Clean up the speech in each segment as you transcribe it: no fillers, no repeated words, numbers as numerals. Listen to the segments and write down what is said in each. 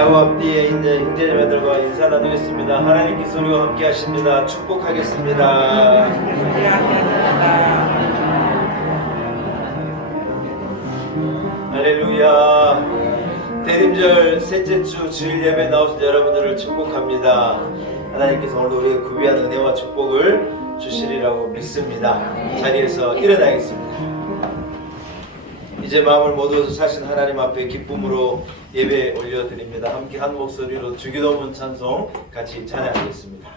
좌우 앞뒤에 있는 형제자매들과 인사 나누겠습니다. 하나님께서 우리와 함께 하십니다. 축복하겠습니다. 할렐루야. 대림절 셋째 주 주일 예배 나오신 여러분들을 축복합니다. 하나님께서 오늘 우리에게 구비한 은혜와 축복을 주시리라고 믿습니다. 자리에서 일어나겠습니다. 이제 마음을 모두 사신 하나님 앞에 기쁨으로 예배 올려드립니다. 함께 한 목소리로 주기도문 찬송 같이 찬양하겠습니다.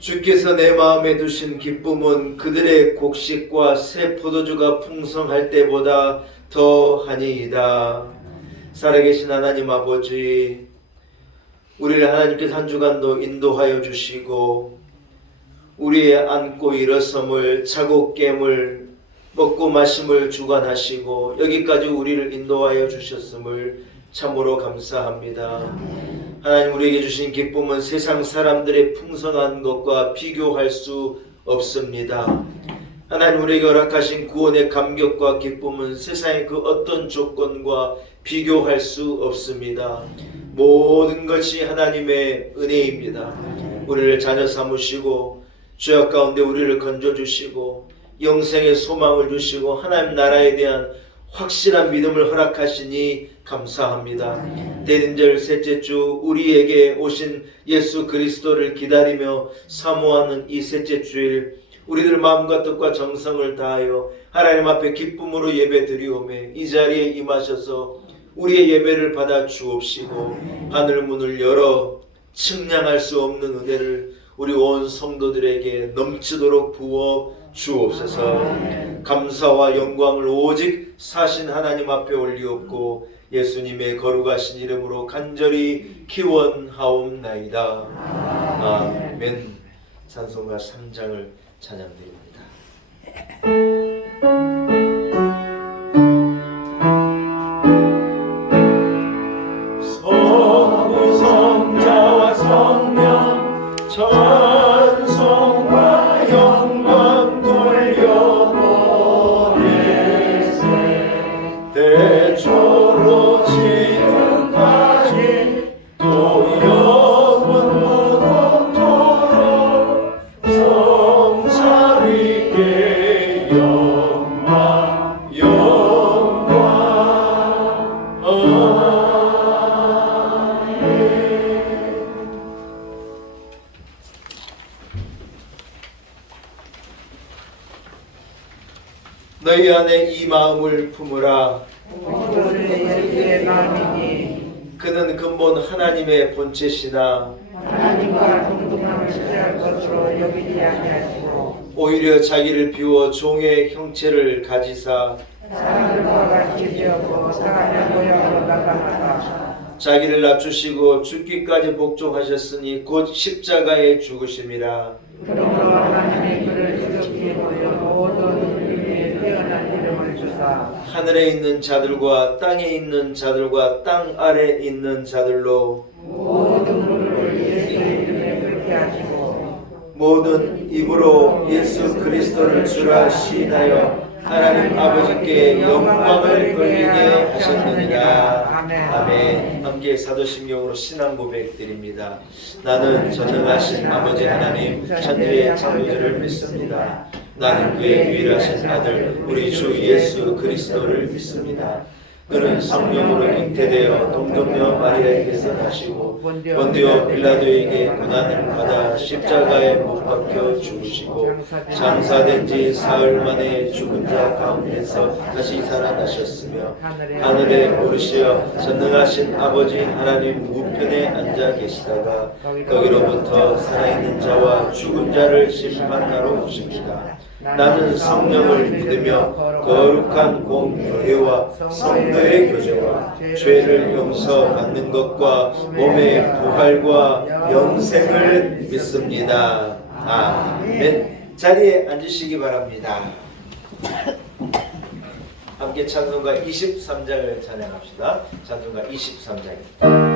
주께서 내 마음에 두신 기쁨은 그들의 곡식과 새 포도주가 풍성할 때보다 더하니이다. 살아계신 하나님 아버지, 우리를 하나님께서 한 주간도 인도하여 주시고 우리의 앉고 일어섬을 자고 깸을 먹고 마심을 주관하시고 여기까지 우리를 인도하여 주셨음을 참으로 감사합니다. 하나님, 우리에게 주신 기쁨은 세상 사람들의 풍성한 것과 비교할 수 없습니다. 하나님, 우리에게 허락하신 구원의 감격과 기쁨은 세상의 그 어떤 조건과 비교할 수 없습니다. 모든 것이 하나님의 은혜입니다. 우리를 자녀 삼으시고 죄악 가운데 우리를 건져주시고 영생의 소망을 주시고 하나님 나라에 대한 확실한 믿음을 허락하시니 감사합니다. 대림절 셋째 주 우리에게 오신 예수 그리스도를 기다리며 사모하는 이 셋째 주일, 우리들 마음과 뜻과 정성을 다하여 하나님 앞에 기쁨으로 예배 드리오매 이 자리에 임하셔서 우리의 예배를 받아 주옵시고 하늘 문을 열어 측량할 수 없는 은혜를 우리 온 성도들에게 넘치도록 부어 주옵소서. 감사와 영광을 오직 사신 하나님 앞에 올리옵고 예수님의 거룩하신 이름으로 간절히 기원하옵나이다. 아멘. 찬송가 3장을 찬양드립니다. 성부 성자와 성령 찬송과 영광 돌려보내세. 대초로 지금까지 또 영원토록 성삼위께 영광 너희 안에 이 마음을 품으라. 그는 근본 하나님의 본체시나 하나님과 동등함을 시대할 것으로 여기지 아니하시고 오히려 자기를 비워 종의 형체를 가지사 사람들과 같이 지었고 사람의 모양으로 나타나사 자기를 낮추시고 죽기까지 복종하셨으니 곧 십자가에 죽으심이라. 그러므로 하나님의 그를 지극히 보여 모든 인류에 태어난 예수라는 이름을 주사 하늘에 있는 자들과 땅에 있는 자들과 땅 아래 있는 자들로 모든 무릎을 예수의 이름에 꿇게 하시고 모든 입으로 예수 그리스도를 주라 시인하여 하나님 아버지께 영광을 돌리게 하셨느니라. 아멘. 함께 사도신경으로 신앙 고백 드립니다. 나는 전능하신 아버지 하나님 천지의 창조주를 믿습니다. 나는 그의 유일하신 아들 우리 주 예수 그리스도를 믿습니다. 그는 성령으로 잉태되어 동정녀 마리아에게서 나시고 본디오 빌라도에게 고난을 받아 십자가에 못 박혀 죽으시고 장사된 지 사흘 만에 죽은 자 가운데서 다시 살아나셨으며 하늘에 오르시어 전능하신 아버지 하나님 우편에 앉아 계시다가 거기로부터 살아있는 자와 죽은 자를 심판하러 오십니다. 나는 성령을 믿으며 거룩한 공교회와 성도의 교제와 죄를 용서받는 것과 몸의 부활과 영생을 믿습니다. 아멘. 자리에 앉으시기 바랍니다. 함께 찬송가 23장을 찬양합시다. 찬송가 23장입니다.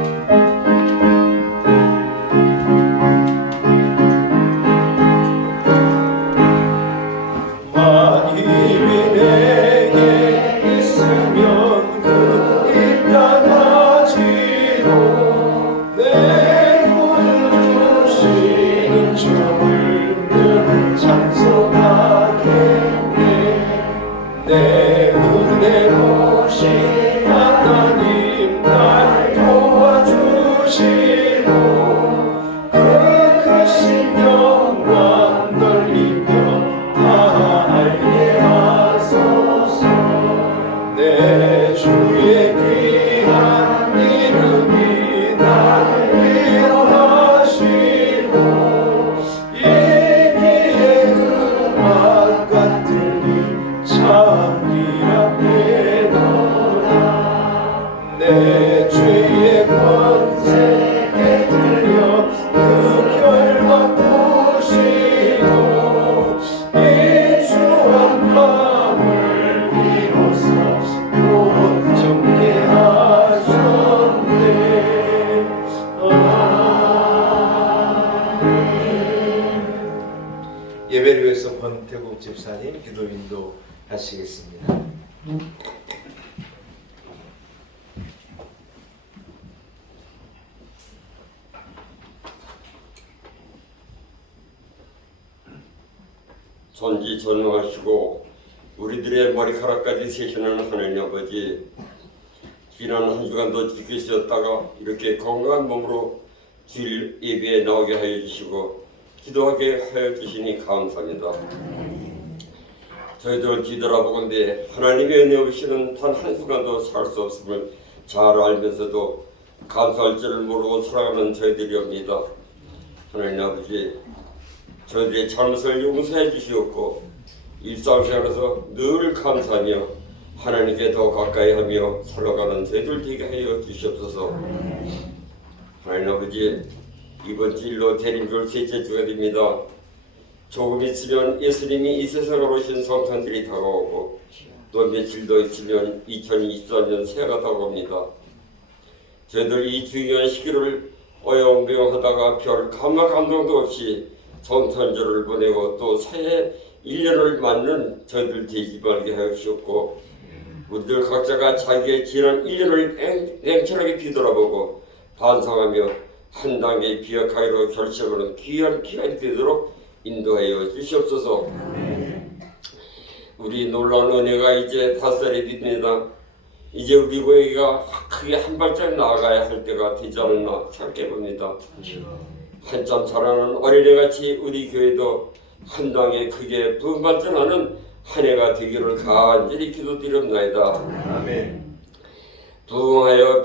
예배를 위해서 권태국 집사님 기도 인도 하시겠습니다. 전지전능하시고 우리들의 머리카락까지 세시는 하나님 아버지, 지난 한 주간도 지키셨다가 이렇게 건강한 몸으로 주일 예배에 나오게 하여 주시고 기도하게 하여 주시니 감사합니다. 저희들 뒤돌아보건대 하나님의 은혜 없이는 단 한순간도 살 수 없음을 잘 알면서도 감사할 줄을 모르고 살아가는 저희들이옵니다. 하나님 아버지, 저희들의 잘못을 용서해 주시옵고 일상생활에서 늘 감사하며 하나님께 더 가까이 하며 살아가는 저희들 되게 하여 주시옵소서. 하나님 아버지, 이번 주일로 대림절 셋째 주가 됩니다. 조금 있으면 예수님이 이 세상으로 오신 성탄들이 다가오고 또 며칠 더 있으면 2024년 새해가 다가옵니다. 저희들 이 중요한 시기를 어영부영하다가 별 감화 감동도 없이 성탄절을 보내고 또 새해 1년을 맞는 저희들 되지 말게 하옵시옵고 우리들 각자가 자기의 지난 1년을 냉철하게 뒤돌아보고 반성하며 한 단계 비약하기로 결심하는 귀한 기간이 되도록 인도하여 주시옵소서. 우리 놀라운 은혜가 이제 5살이 됩니다. 이제 우리 교회가 크게 한 발짝 나아가야 할 때가 되지 않았나 생각해봅니다. 한참 자라는 어린애같이 우리 교회도 한 단계 크게 부흥발전하는 한 해가 되기를 간절히 기도드립니다. 아멘. 부흥하여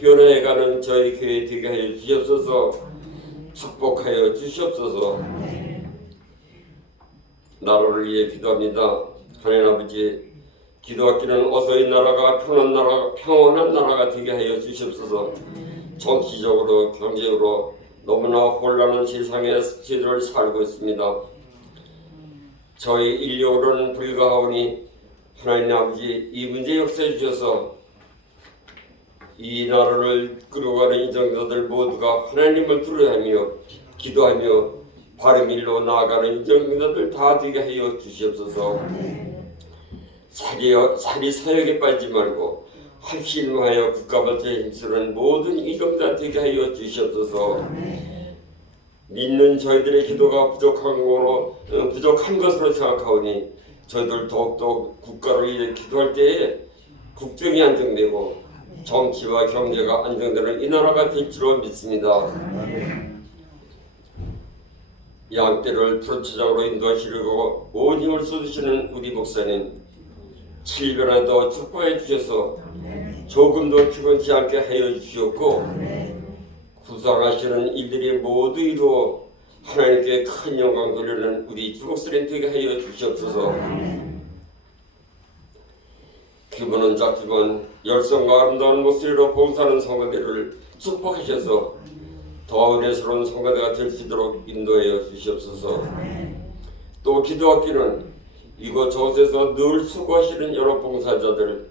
변화해가는 저희 교회 되게 하여 주시옵소서. 축복하여 주시옵소서. 나라를 위해 기도합니다. 하나님 아버지, 기도하기는 어서 이 나라가 평안한 나라가 되게 하여 주시옵소서. 정치적으로 경제적으로 너무나 혼란한 세상에 저희들 살고 있습니다. 저희 인력으로는 불가하오니 하나님 아버지 이 문제 역사해 주셔서 이 나라를 끌어가는 인정자들 모두가 하나님을 두려워하며 기도하며 바른 길로 나아가는 인정자들 다 되게 하여 주시옵소서. 살이 사역에 빠지지 말고 합심하여 국가발전에 힘쓰는 모든 인정자 되게 하여 주시옵소서. 믿는 저희들의 기도가 부족한 것으로 생각하오니 저희들 더욱더 국가를 위해 기도할 때에 국정이 안정되고 정치와 경제가 안정되는 이 나라가 될 줄로 믿습니다. 양떼를 프로처장으로 인도하시려고 온 힘을 쏟으시는 우리 목사님 7변에도 축복해 주셔서 조금도 피곤치 않게 하여 주시옵고 구상하시는 일들이 모두 이루어 하나님께 큰 영광 돌리는 우리 주목사님 되게 하여 주시옵소서. 기분은 작지만 열성과 아름다운 목소리로 봉사하는 성도들을 축복하셔서 더 은혜스러운 성도가 될 수 있도록 인도하여 주시옵소서. 또 기도하기는 이곳저곳에서 늘 수고하시는 여러 봉사자들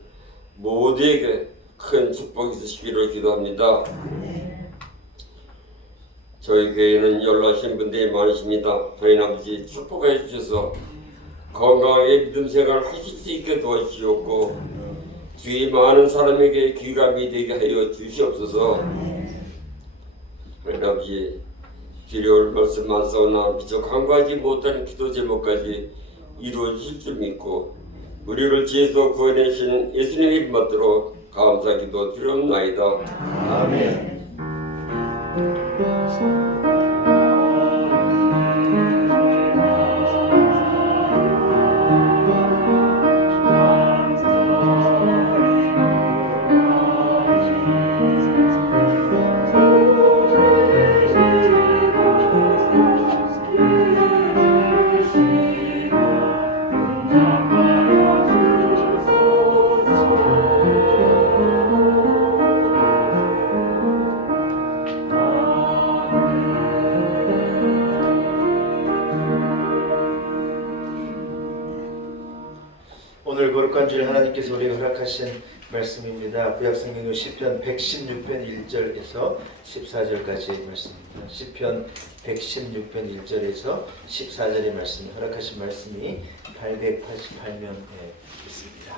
모두에게 큰 축복이 있으시기를 기도합니다. 저희 교회는 연락하신 분들이 많으십니다. 하나님 아버지 축복해 주셔서 건강하게 믿음 생활을 하실 수 있게 도와주시옵고 주위 많은 사람에게 귀감이 되게 하여 주시옵소서. 하나님 아버지 필요할 말씀 많사오나 미처 간구하지 못한 기도 제목까지 이루어질 줄 믿고 우리를 지혜서 구원하시는 예수님의 이름 받들어 감사기도 드리옵나이다. 아멘. 오늘 거룩한 주일 하나님께서 우리에게 허락하신 말씀입니다. 구약성경 시편 116편 1절에서 14절까지 말씀입니다. 시편 116편 1절에서 14절의 말씀, 허락하신 말씀이 888면에 있습니다.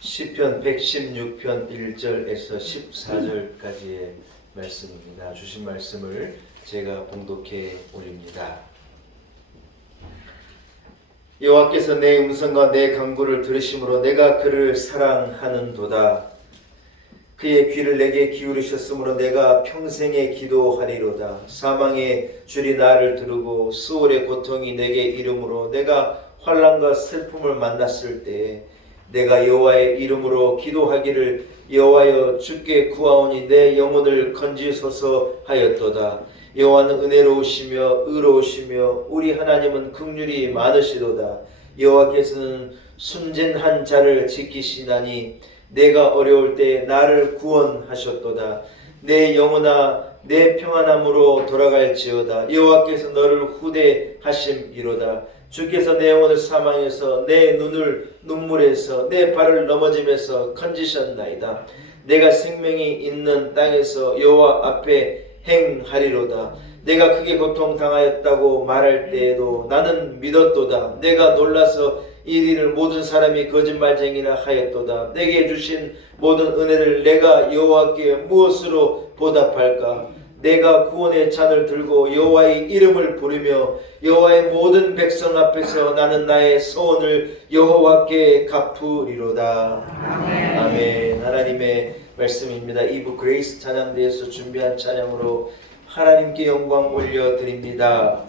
시편 116편 1절에서 14절까지의 말씀입니다. 주신 말씀을 제가 봉독해 올립니다. 여호와께서 내 음성과 내 간구를 들으심으로 내가 그를 사랑하는도다. 그의 귀를 내게 기울이셨으므로 내가 평생에 기도하리로다. 사망의 줄이 나를 두르고 수월의 고통이 내게 이름으로 내가 환난과 슬픔을 만났을 때에 내가 여호와의 이름으로 기도하기를 여호와여 주께 구하오니 내 영혼을 건지소서 하였도다. 여호와는 은혜로우시며 의로우시며 우리 하나님은 긍휼이 많으시도다. 여호와께서는 순진한 자를 지키시나니 내가 어려울 때 나를 구원하셨도다. 내 영혼아 내 평안함으로 돌아갈지어다. 여호와께서 너를 후대하심이로다. 주께서 내 영혼을 사망에서 내 눈을 눈물에서 내 발을 넘어짐에서 건지셨나이다. 내가 생명이 있는 땅에서 여호와 앞에 행하리로다. 내가 크게 고통당하였다고 말할 때에도 나는 믿었도다. 내가 놀라서 이리를 모든 사람이 거짓말쟁이라 하였도다. 내게 주신 모든 은혜를 내가 여호와께 무엇으로 보답할까? 내가 구원의 잔을 들고 여호와의 이름을 부르며 여호와의 모든 백성 앞에서 나는 나의 소원을 여호와께 갚으리로다. 아멘. 아멘. 하나님의 말씀입니다. 2부 그레이스 찬양대에서 준비한 찬양으로 하나님께 영광 올려드립니다.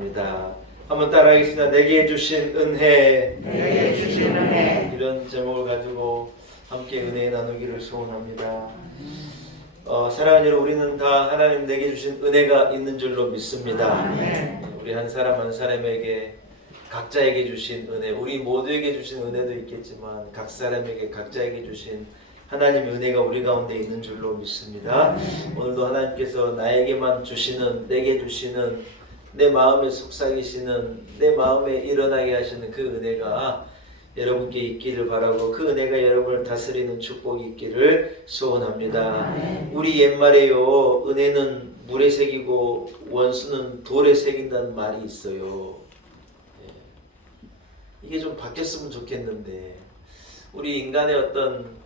소원합니다. 한번 따라하겠습니다. 내게 주신 은혜. 내게 주신 은혜. 이런 제목을 가지고 함께 은혜 나누기를 소원합니다. 사랑하는 여러분, 우리는 다 하나님 내게 주신 은혜가 있는 줄로 믿습니다. 우리 한 사람 한 사람에게 각자에게 주신 은혜, 우리 모두에게 주신 은혜도 있겠지만 각 사람에게 각자에게 주신 하나님의 은혜가 우리 가운데 있는 줄로 믿습니다. 오늘도 하나님께서 나에게만 주시는, 내게 주시는, 내 마음에 속삭이시는, 내 마음에 일어나게 하시는 그 은혜가 여러분께 있기를 바라고, 그 은혜가 여러분을 다스리는 축복이 있기를 소원합니다. 우리 옛말에요, 은혜는 물에 새기고 원수는 돌에 새긴다는 말이 있어요. 이게 좀 바뀌었으면 좋겠는데, 우리 인간의 어떤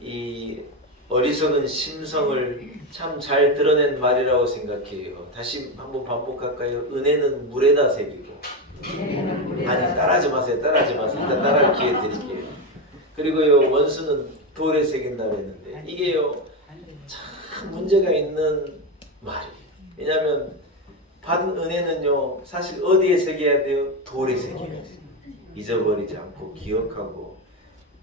이 어리석은 심성을 참 잘 드러낸 말이라고 생각해요. 다시 한번 반복할까요? 은혜는 물에다 새기고. 아니, 따라하지 마세요. 따라하지 마세요. 일단 따라할 기회 드릴게요. 그리고요, 원수는 돌에 새긴다 그랬는데, 이게요 참 문제가 있는 말이에요. 왜냐하면 받은 은혜는요, 사실 어디에 새겨야 돼요? 돌에 새겨야 돼요. 잊어버리지 않고 기억하고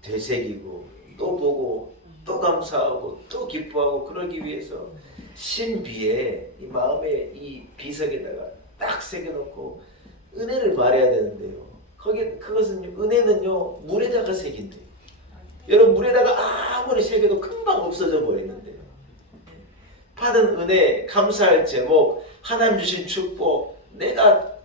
되새기고 또 보고 또 감사하고 또 기뻐하고, 그러기 위해서 신비에 이 마음의 이 비석에다가 딱 새겨놓고 은혜를 말해야 되는데요. 그것은 은혜는요 물에다가 새긴대요. 여러분, 물에다가 아무리 새겨도 금방 없어져 버리는데요. 받은 은혜, 감사할 제목, 하나님 주신 축복, 내가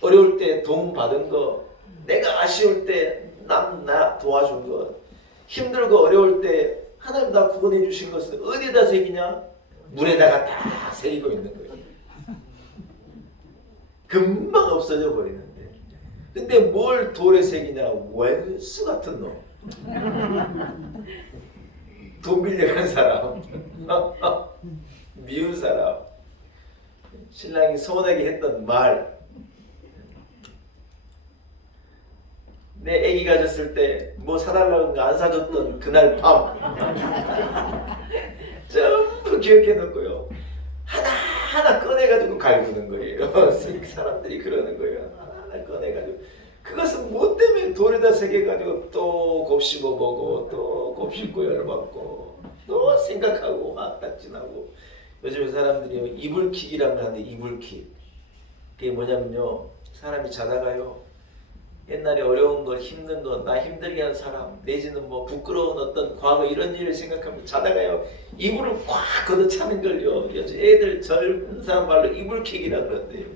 어려울 때 도움 받은 거, 내가 아쉬울 때 나 도와준 것, 힘들고 어려울 때 하나님 나 구원해 주신 것은 어디에다 새기냐? 물에다가 다 새기고 있는 거예요. 금방 없어져 버리는데. 근데 뭘 돌에 새기냐? 원수 같은 놈. 돈 빌려간 사람. 미운 사람. 신랑이 서운하게 했던 말. 내 애기 가졌을 때 뭐 사달라는 거 안 사줬던 그날 밤 전부 기억해 놓고요, 하나하나 꺼내가지고 갈구는 거예요. 사람들이 그러는 거예요. 하나하나 꺼내가지고. 그것은 뭐 때문에 돌에다 새겨가지고 또 곱씹어 보고 또 곱씹고 열받고 또 생각하고 막딱지나고. 요즘에 사람들이 이불킥이라고 하는데, 이불킥, 그게 뭐냐면요, 사람이 자다가요, 옛날에 어려운 거, 힘든 거, 나 힘들게 한 사람, 내지는 뭐 부끄러운 어떤 과거 이런 일을 생각하면 자다가요 이불을 꽉 걷어차는 걸요, 요즘 애들 젊은 사람 말로 이불킥이라 그러는데요.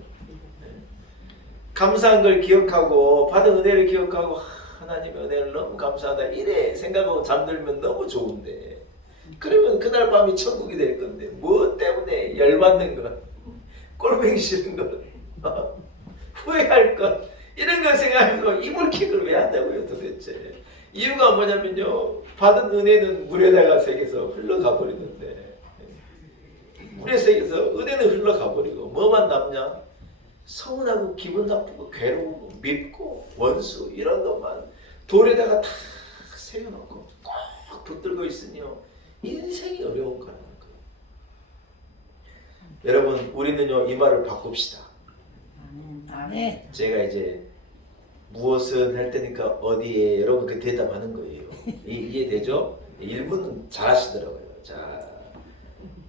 감사한 걸 기억하고 받은 은혜를 기억하고 하나님의 은혜를 너무 감사하다 이래 생각하고 잠들면 너무 좋은데, 그러면 그날 밤이 천국이 될 건데 뭐 때문에 열받는 것, 꼴보기 싫은 것, 후회할 것, 이런 걸 생각하면서 이불킥을 왜 한다고요 도대체. 이유가 뭐냐면요, 받은 은혜는 물에다가 새겨서 흘러가 버리는데, 물에 새겨서 은혜는 흘러가 버리고 뭐만 남냐? 서운하고 기분 나쁘고 괴로우고 밉고 원수 이런 것만 돌에다가 다 새겨놓고 꼭 붙들고 있으니요 인생이 어려운 거라는 거예요. 여러분, 우리는요 이 말을 바꿉시다. 제가 이제 무엇은 할 테니까 어디에, 여러분 그 대답하는 거예요. 이해되죠? 1분은 잘하시더라고요. 자,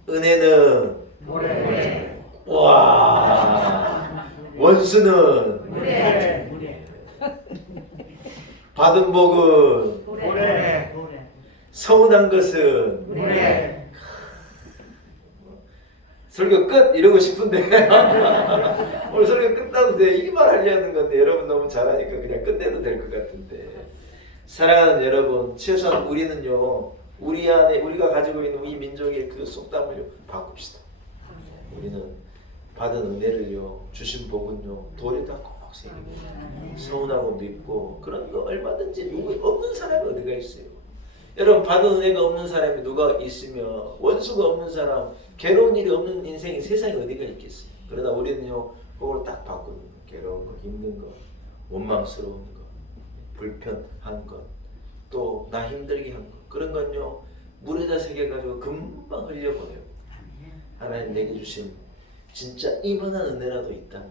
은혜는 물에. 와, 원수는 물에. 받은 복은 물에. 서운한 것은 물에. 설교 끝 이러고 싶은데 오늘 설교 끝나도 돼, 이 말 하려는 건데 여러분 너무 잘하니까 그냥 끝내도 될 것 같은데. 사랑하는 여러분, 최소한 우리는요 우리 안에 우리가 가지고 있는 이 민족의 그 속담을 바꿉시다. 우리는 받은 은혜를요, 주신 복은요 돌에다 꼭 새기고 서운하고 밉고 그런 거 얼마든지 누구 없는 사람이 어디가 있어요. 여러분, 받은 은혜가 없는 사람이 누가 있으며 원수가 없는 사람, 괴로운 일이 없는 인생이 세상에 어디가 있겠어요. 그러나 우리는요 그걸 딱 바꾸는 거, 괴로운 거, 힘든 거, 원망스러운 거, 불편한 것, 또 나 힘들게 한 것, 그런 건요 물에다 새겨가지고 금방 흘려버려요. 하나님 내게 주신 진짜 이만한 은혜라도 있다면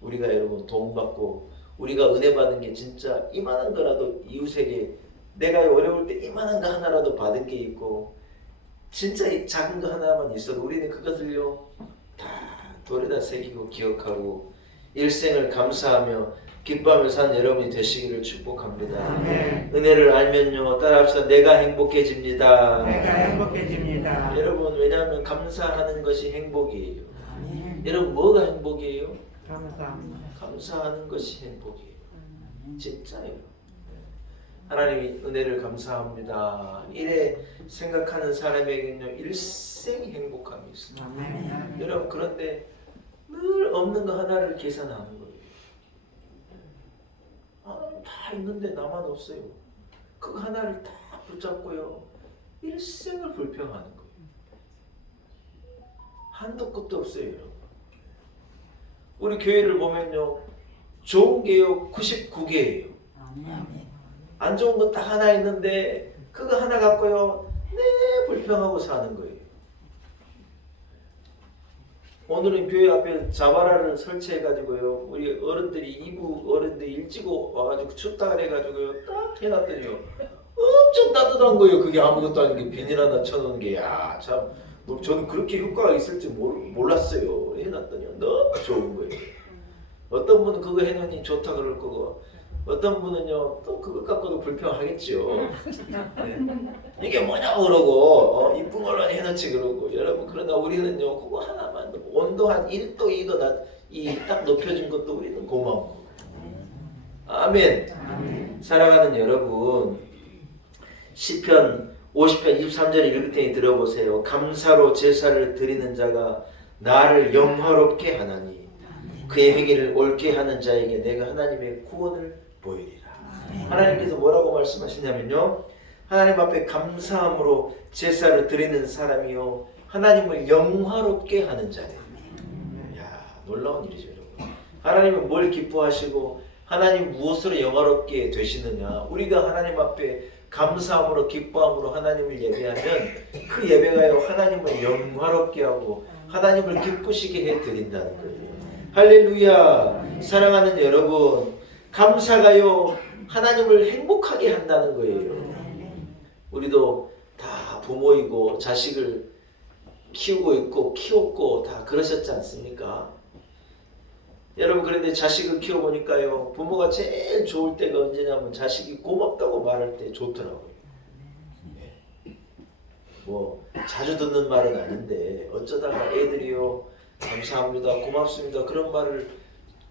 우리가 여러분 도움받고 우리가 은혜 받은 게 진짜 이만한 거라도 이웃에게 내가 어려울 때 이만한 거 하나라도 받은 게 있고 진짜 이 작은 거 하나만 있어도 우리는 그것을요 다 돌에다 새기고 기억하고 일생을 감사하며 기뻐하며 사는 여러분이 되시기를 축복합니다. 아멘. 은혜를 알면요 따라합시다. 내가 행복해집니다. 내가 행복해집니다. 여러분 왜냐하면 감사하는 것이 행복이에요. 아멘. 여러분 뭐가 행복이에요? 감사합니다. 감사하는 것이 행복이에요. 진짜예요. 하나님이 은혜를 감사합니다. 이래 생각하는 사람에게는요 일생이 행복함이 있어요. 아멘. 여러분 그런데 늘 없는 거 하나를 계산하는 거예요. 하나님 다 있는데 나만 없어요. 그거 하나를 다 붙잡고요 일생을 불평하는 거예요. 한도 끝도 없어요. 여러분. 우리 교회를 보면요 좋은 게요 99개예요. 안 좋은 거 딱 하나 있는데 그거 하나 갖고요 네 불평하고 사는 거예요. 오늘은 교회 앞에 자바라를 설치해 가지고요 우리 어른들이 이부 어른들이 일찍 와가지고 춥다 그래가지고요 딱 해놨더니요 엄청 따뜻한 거예요. 그게 아무것도 아닌 게 비닐 하나 쳐놓은 게 야 참 저는 그렇게 효과가 있을지 몰랐어요. 해놨더니 너무 좋은 거예요. 어떤 분은 그거 해놓으니 좋다 그럴 거고 어떤 분은요 또 그것 갖고도 불평하겠죠. 네. 이게 뭐냐고 그러고 이쁜 걸로 해놓지 그러고 여러분 그러나 우리는요 그거 하나만 온도 한 1도 2도 딱 높여준 것도 우리는 고마워. 아멘. 아멘. 사랑하는 여러분 시편 50편 23절 읽을 테니 들어보세요. 감사로 제사를 드리는 자가 나를 영화롭게 하나니 그의 행위를 옳게 하는 자에게 내가 하나님의 구원을 보이리라. 하나님께서 뭐라고 말씀하시냐면요 하나님 앞에 감사함으로 제사를 드리는 사람이요 하나님을 영화롭게 하는 자예요. 야 놀라운 일이죠 여러분. 하나님은 뭘 기뻐하시고 하나님 무엇으로 영화롭게 되시느냐. 우리가 하나님 앞에 감사함으로 기뻐함으로 하나님을 예배하면 그 예배가요 하나님을 영화롭게 하고 하나님을 기쁘시게 해드린다는 거예요. 할렐루야. 사랑하는 여러분 감사가요 하나님을 행복하게 한다는 거예요. 우리도 다 부모이고 자식을 키우고 있고 키웠고 다 그러셨지 않습니까? 여러분 그런데 자식을 키워보니까요 부모가 제일 좋을 때가 언제냐면 자식이 고맙다고 말할 때 좋더라고요. 네. 뭐 자주 듣는 말은 아닌데 어쩌다가 애들이요 감사합니다 고맙습니다 그런 말을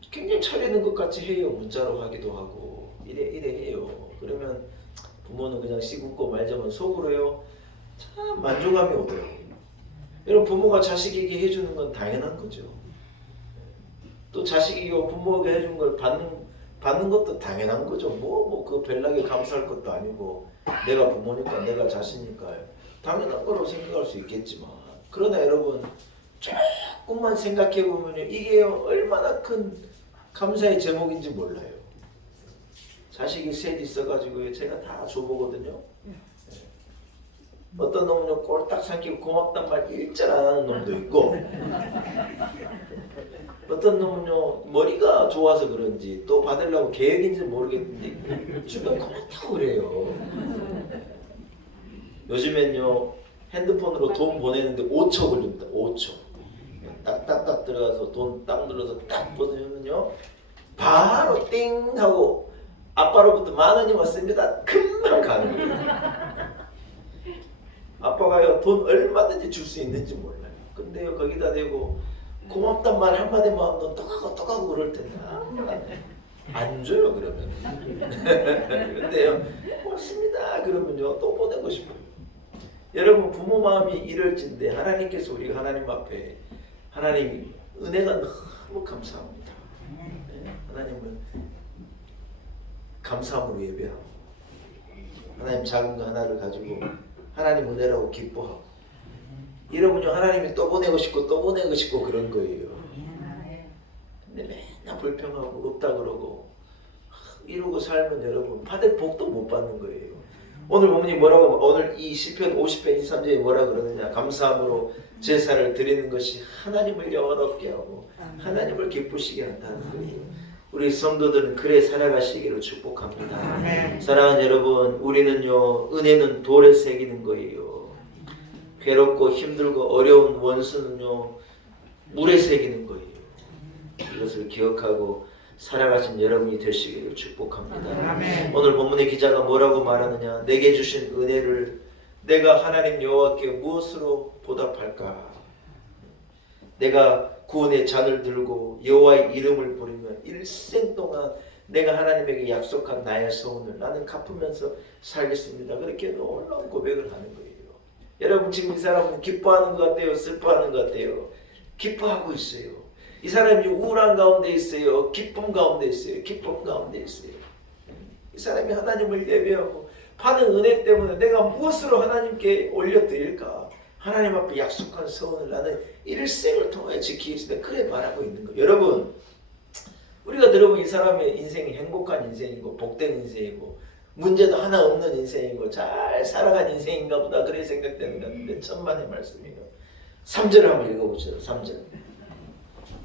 굉장히 차리는 것 같이 해요. 문자로 하기도 하고 이래 해요. 그러면 부모는 그냥 씹고 말자면 속으로요 참 만족감이 오더라고요. 여러분 부모가 자식에게 해주는 건 당연한 거죠. 또 자식이 부모에게 해준 걸 받는 것도 당연한 거죠. 그 별나게 감사할 것도 아니고 내가 부모니까 내가 자식이니까 당연한 거라고 생각할 수 있겠지만 그러나 여러분 조금만 생각해 보면요 이게 얼마나 큰 감사의 제목인지 몰라요. 자식이 셋 있어가지고요 제가 다 줘보거든요. 어떤 놈은요 꼴딱 삼키고 고맙단 말 일절 안 하는 놈도 있고 어떤 놈은요 머리가 좋아서 그런지 또 받으려고 계획인지 모르겠는데 주변 고맙다고 그래요. 요즘엔요 핸드폰으로 돈 보내는데 5초 걸립니다. 5초 딱딱딱 들어가서 돈 딱 눌러서 딱 보내면요 바로 띵 하고 아빠로부터 10,000원이 왔습니다. 금방 가는 거예요. 아빠가요 돈 얼마든지 줄 수 있는지 몰라요. 근데요 거기다 대고 고맙단 말 한마디만 하면 또 가고 그럴 텐데 안 줘요 그러면. 근데요 고맙습니다 그러면요 또 보내고 싶어요. 여러분 부모 마음이 이럴진데 하나님께서 우리가 하나님 앞에 하나님 은혜가 너무 감사합니다. 네? 하나님을 감사함으로 예배하고 하나님 작은 거 하나를 가지고 하나님 은혜라고 기뻐하고 이러면요 하나님이 또 보내고 싶고 또 보내고 싶고 그런 거예요. 근데 맨날 불평하고 없다 그러고 이러고 살면 여러분 받을 복도 못 받는 거예요. 오늘 본문이 뭐라고 오늘 이 시편 50편 23절에 뭐라 그러느냐 감사함으로 제사를 드리는 것이 하나님을 영화롭게 하고 하나님을 기쁘시게 한다는 거예요. 우리 성도들은 그래 살아가시기를 축복합니다. 아멘. 사랑하는 여러분, 우리는요, 은혜는 돌에 새기는 거예요. 괴롭고 힘들고 어려운 원수는요, 물에 새기는 거예요. 이것을 기억하고 살아가신 여러분이 되시기를 축복합니다. 아멘. 오늘 본문의 기자가 뭐라고 말하느냐? 내게 주신 은혜를 내가 하나님 여호와께 무엇으로 보답할까? 내가 구원의 잔을 들고 여호와의 이름을 부르며 일생 동안 내가 하나님에게 약속한 나의 소원을 나는 갚으면서 살겠습니다. 그렇게 놀라운 고백을 하는 거예요. 여러분 지금 이 사람은 기뻐하는 것 같아요? 슬퍼하는 것 같아요? 기뻐하고 있어요. 이 사람이 우울한 가운데 있어요? 기쁨 가운데 있어요? 기쁨 가운데 있어요. 이 사람이 하나님을 예배하고 받은 은혜 때문에 내가 무엇으로 하나님께 올려드릴까? 하나님 앞에 약속한 소원을 나는 일생을 통해 지키겠습니다. 그래 말하고 있는 거예요. 여러분, 우리가 들어본 이 사람의 인생이 행복한 인생이고 복된 인생이고 문제도 하나 없는 인생이고 잘 살아간 인생인가 보다 그렇게 생각되는 건데 천만의 말씀이에요. 3절을 한번 읽어보죠. 3절.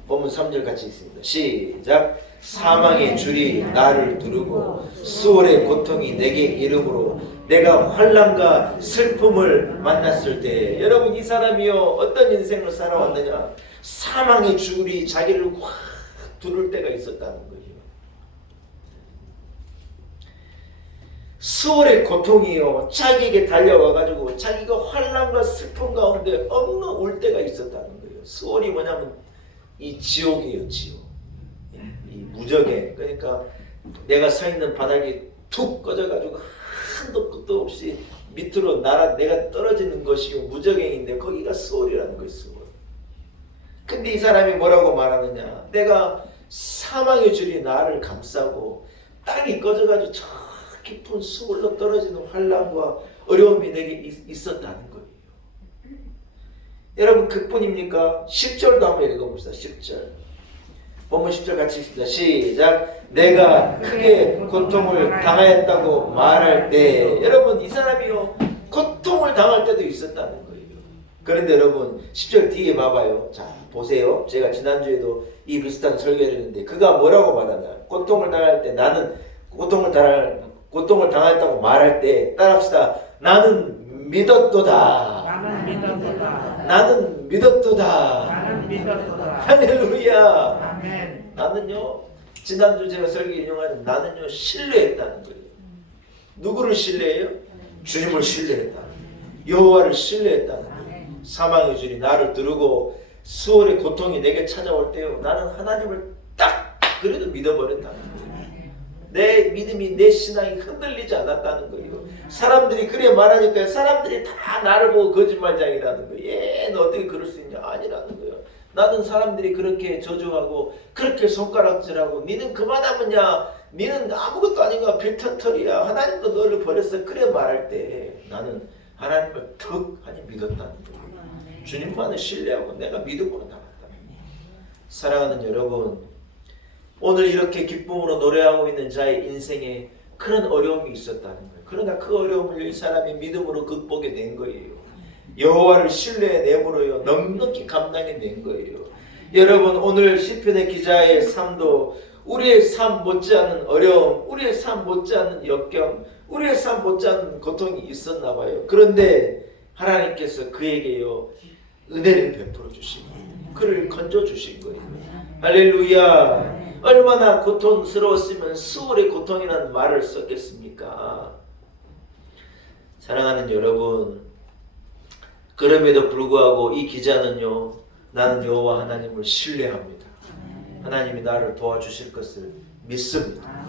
본문 3절 같이 있습니다. 시작. 사망의 줄이 나를 두르고 수월의 고통이 내게 이름으로 내가 환난과 슬픔을 만났을 때, 여러분 이 사람이요 어떤 인생을 살아왔느냐? 사망의 줄이 자기를 확 두를 때가 있었다는 거예요. 수월의 고통이요 자기에게 달려와가지고 자기가 환난과 슬픔 가운데 엉엉 울 때가 있었다는 거예요. 수월이 뭐냐면 이 지옥이에요. 지옥. 이 무적에, 그러니까 내가 서 있는 바닥이 툭 꺼져가지고 한도 끝도 없이 밑으로 내가 떨어지는 것이 무적행인데 거기가 수월이라는 거예요. 수월. 근데 이 사람이 뭐라고 말하느냐? 내가 사망의 줄이 나를 감싸고 땅이 꺼져가지고 저 깊은 수월로 떨어지는 환난과 어려움이 내게 있었다는 거예요. 여러분 그뿐입니까? 10절도 한번 읽어봅시다. 10절. 본문 10절 같이 읽습니다. 시작. 내가 크게 고통을 당하였다고 말할 때, 여러분 이 사람이요 고통을 당할 때도 있었다는 거예요. 그런데 여러분 10절 뒤에 봐봐요. 자 보세요. 제가 지난주에도 이 비슷한 설교를 했는데 그가 뭐라고 말하냐? 고통을 당할 때 나는 고통을 당했다고 말할 때 따라합시다. 나는 믿었도다. 나는 믿었도다. 나는 믿었도다. 나는 믿었도다. 할렐루야. 아멘. 나는요 지난주 제가 설교 인용하는 나는요 신뢰했다는 거예요. 누구를 신뢰해요? 주님을 신뢰했다. 여호와를 신뢰했다는 거예요. 사망의 줄이 나를 두르고 수월의 고통이 내게 찾아올 때요 나는 하나님을 딱 그래도 믿어버렸다는 거예요. 내 믿음이 내 신앙이 흔들리지 않았다는 거예요. 사람들이 그래 말하니까 사람들이 다 나를 보고 거짓말장이라는 거예요. 얘는 어떻게 그럴 수 있냐? 아니라는 거예요. 나는 사람들이 그렇게 저주하고 그렇게 손가락질하고 니는 그만하면야 니는 아무것도 아닌 거야 빌턴털이야 하나님도 너를 버렸어 그래 말할 때 나는 하나님을 턱하니 믿었다는 거예요. 주님만을 신뢰하고 내가 믿음으로 나갔다는 거예요. 사랑하는 여러분, 오늘 이렇게 기쁨으로 노래하고 있는 자의 인생에 그런 어려움이 있었다는 거예요. 그러나 그 어려움을 이 사람이 믿음으로 극복해 낸 거예요. 여호와를 신뢰내므로요 넉넉히 감당해낸 거예요. 여러분 오늘 시편의 기자의 삶도 우리의 삶 못지않은 어려움, 우리의 삶 못지않은 역경, 우리의 삶 못지않은 고통이 있었나 봐요. 그런데 하나님께서 그에게요 은혜를 베풀어 주신 거예요. 그를 건져 주신 거예요. 할렐루야. 얼마나 고통스러웠으면 수월의 고통이라는 말을 썼겠습니까? 사랑하는 여러분, 그럼에도 불구하고 이 기자는요 나는 여호와 하나님을 신뢰합니다. 하나님이 나를 도와주실 것을 믿습니다.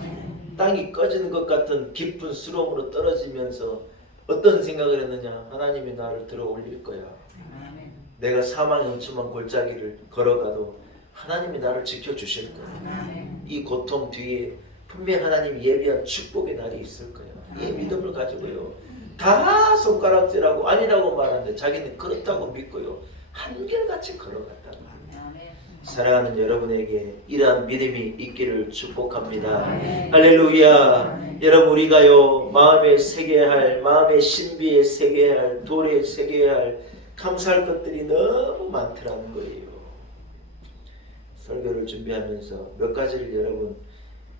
땅이 꺼지는 것 같은 깊은 수렁으로 떨어지면서 어떤 생각을 했느냐? 하나님이 나를 들어 올릴 거야. 내가 사망의 음침한 골짜기를 걸어가도 하나님이 나를 지켜주실 거야. 이 고통 뒤에 분명 하나님이 예비한 축복의 날이 있을 거야. 이 믿음을 가지고요 다 손가락질하고 아니라고 말하는데 자기는 그렇다고 믿고요 한결같이 걸어갔다는 거예요. 사랑하는 여러분에게 이러한 믿음이 있기를 축복합니다. 할렐루야. 여러분 우리가요 마음에 새겨야 할, 마음의 신비에 새겨야 할, 돌에 새겨야 할 감사할 것들이 너무 많더라는 거예요. 설교를 준비하면서 몇 가지를 여러분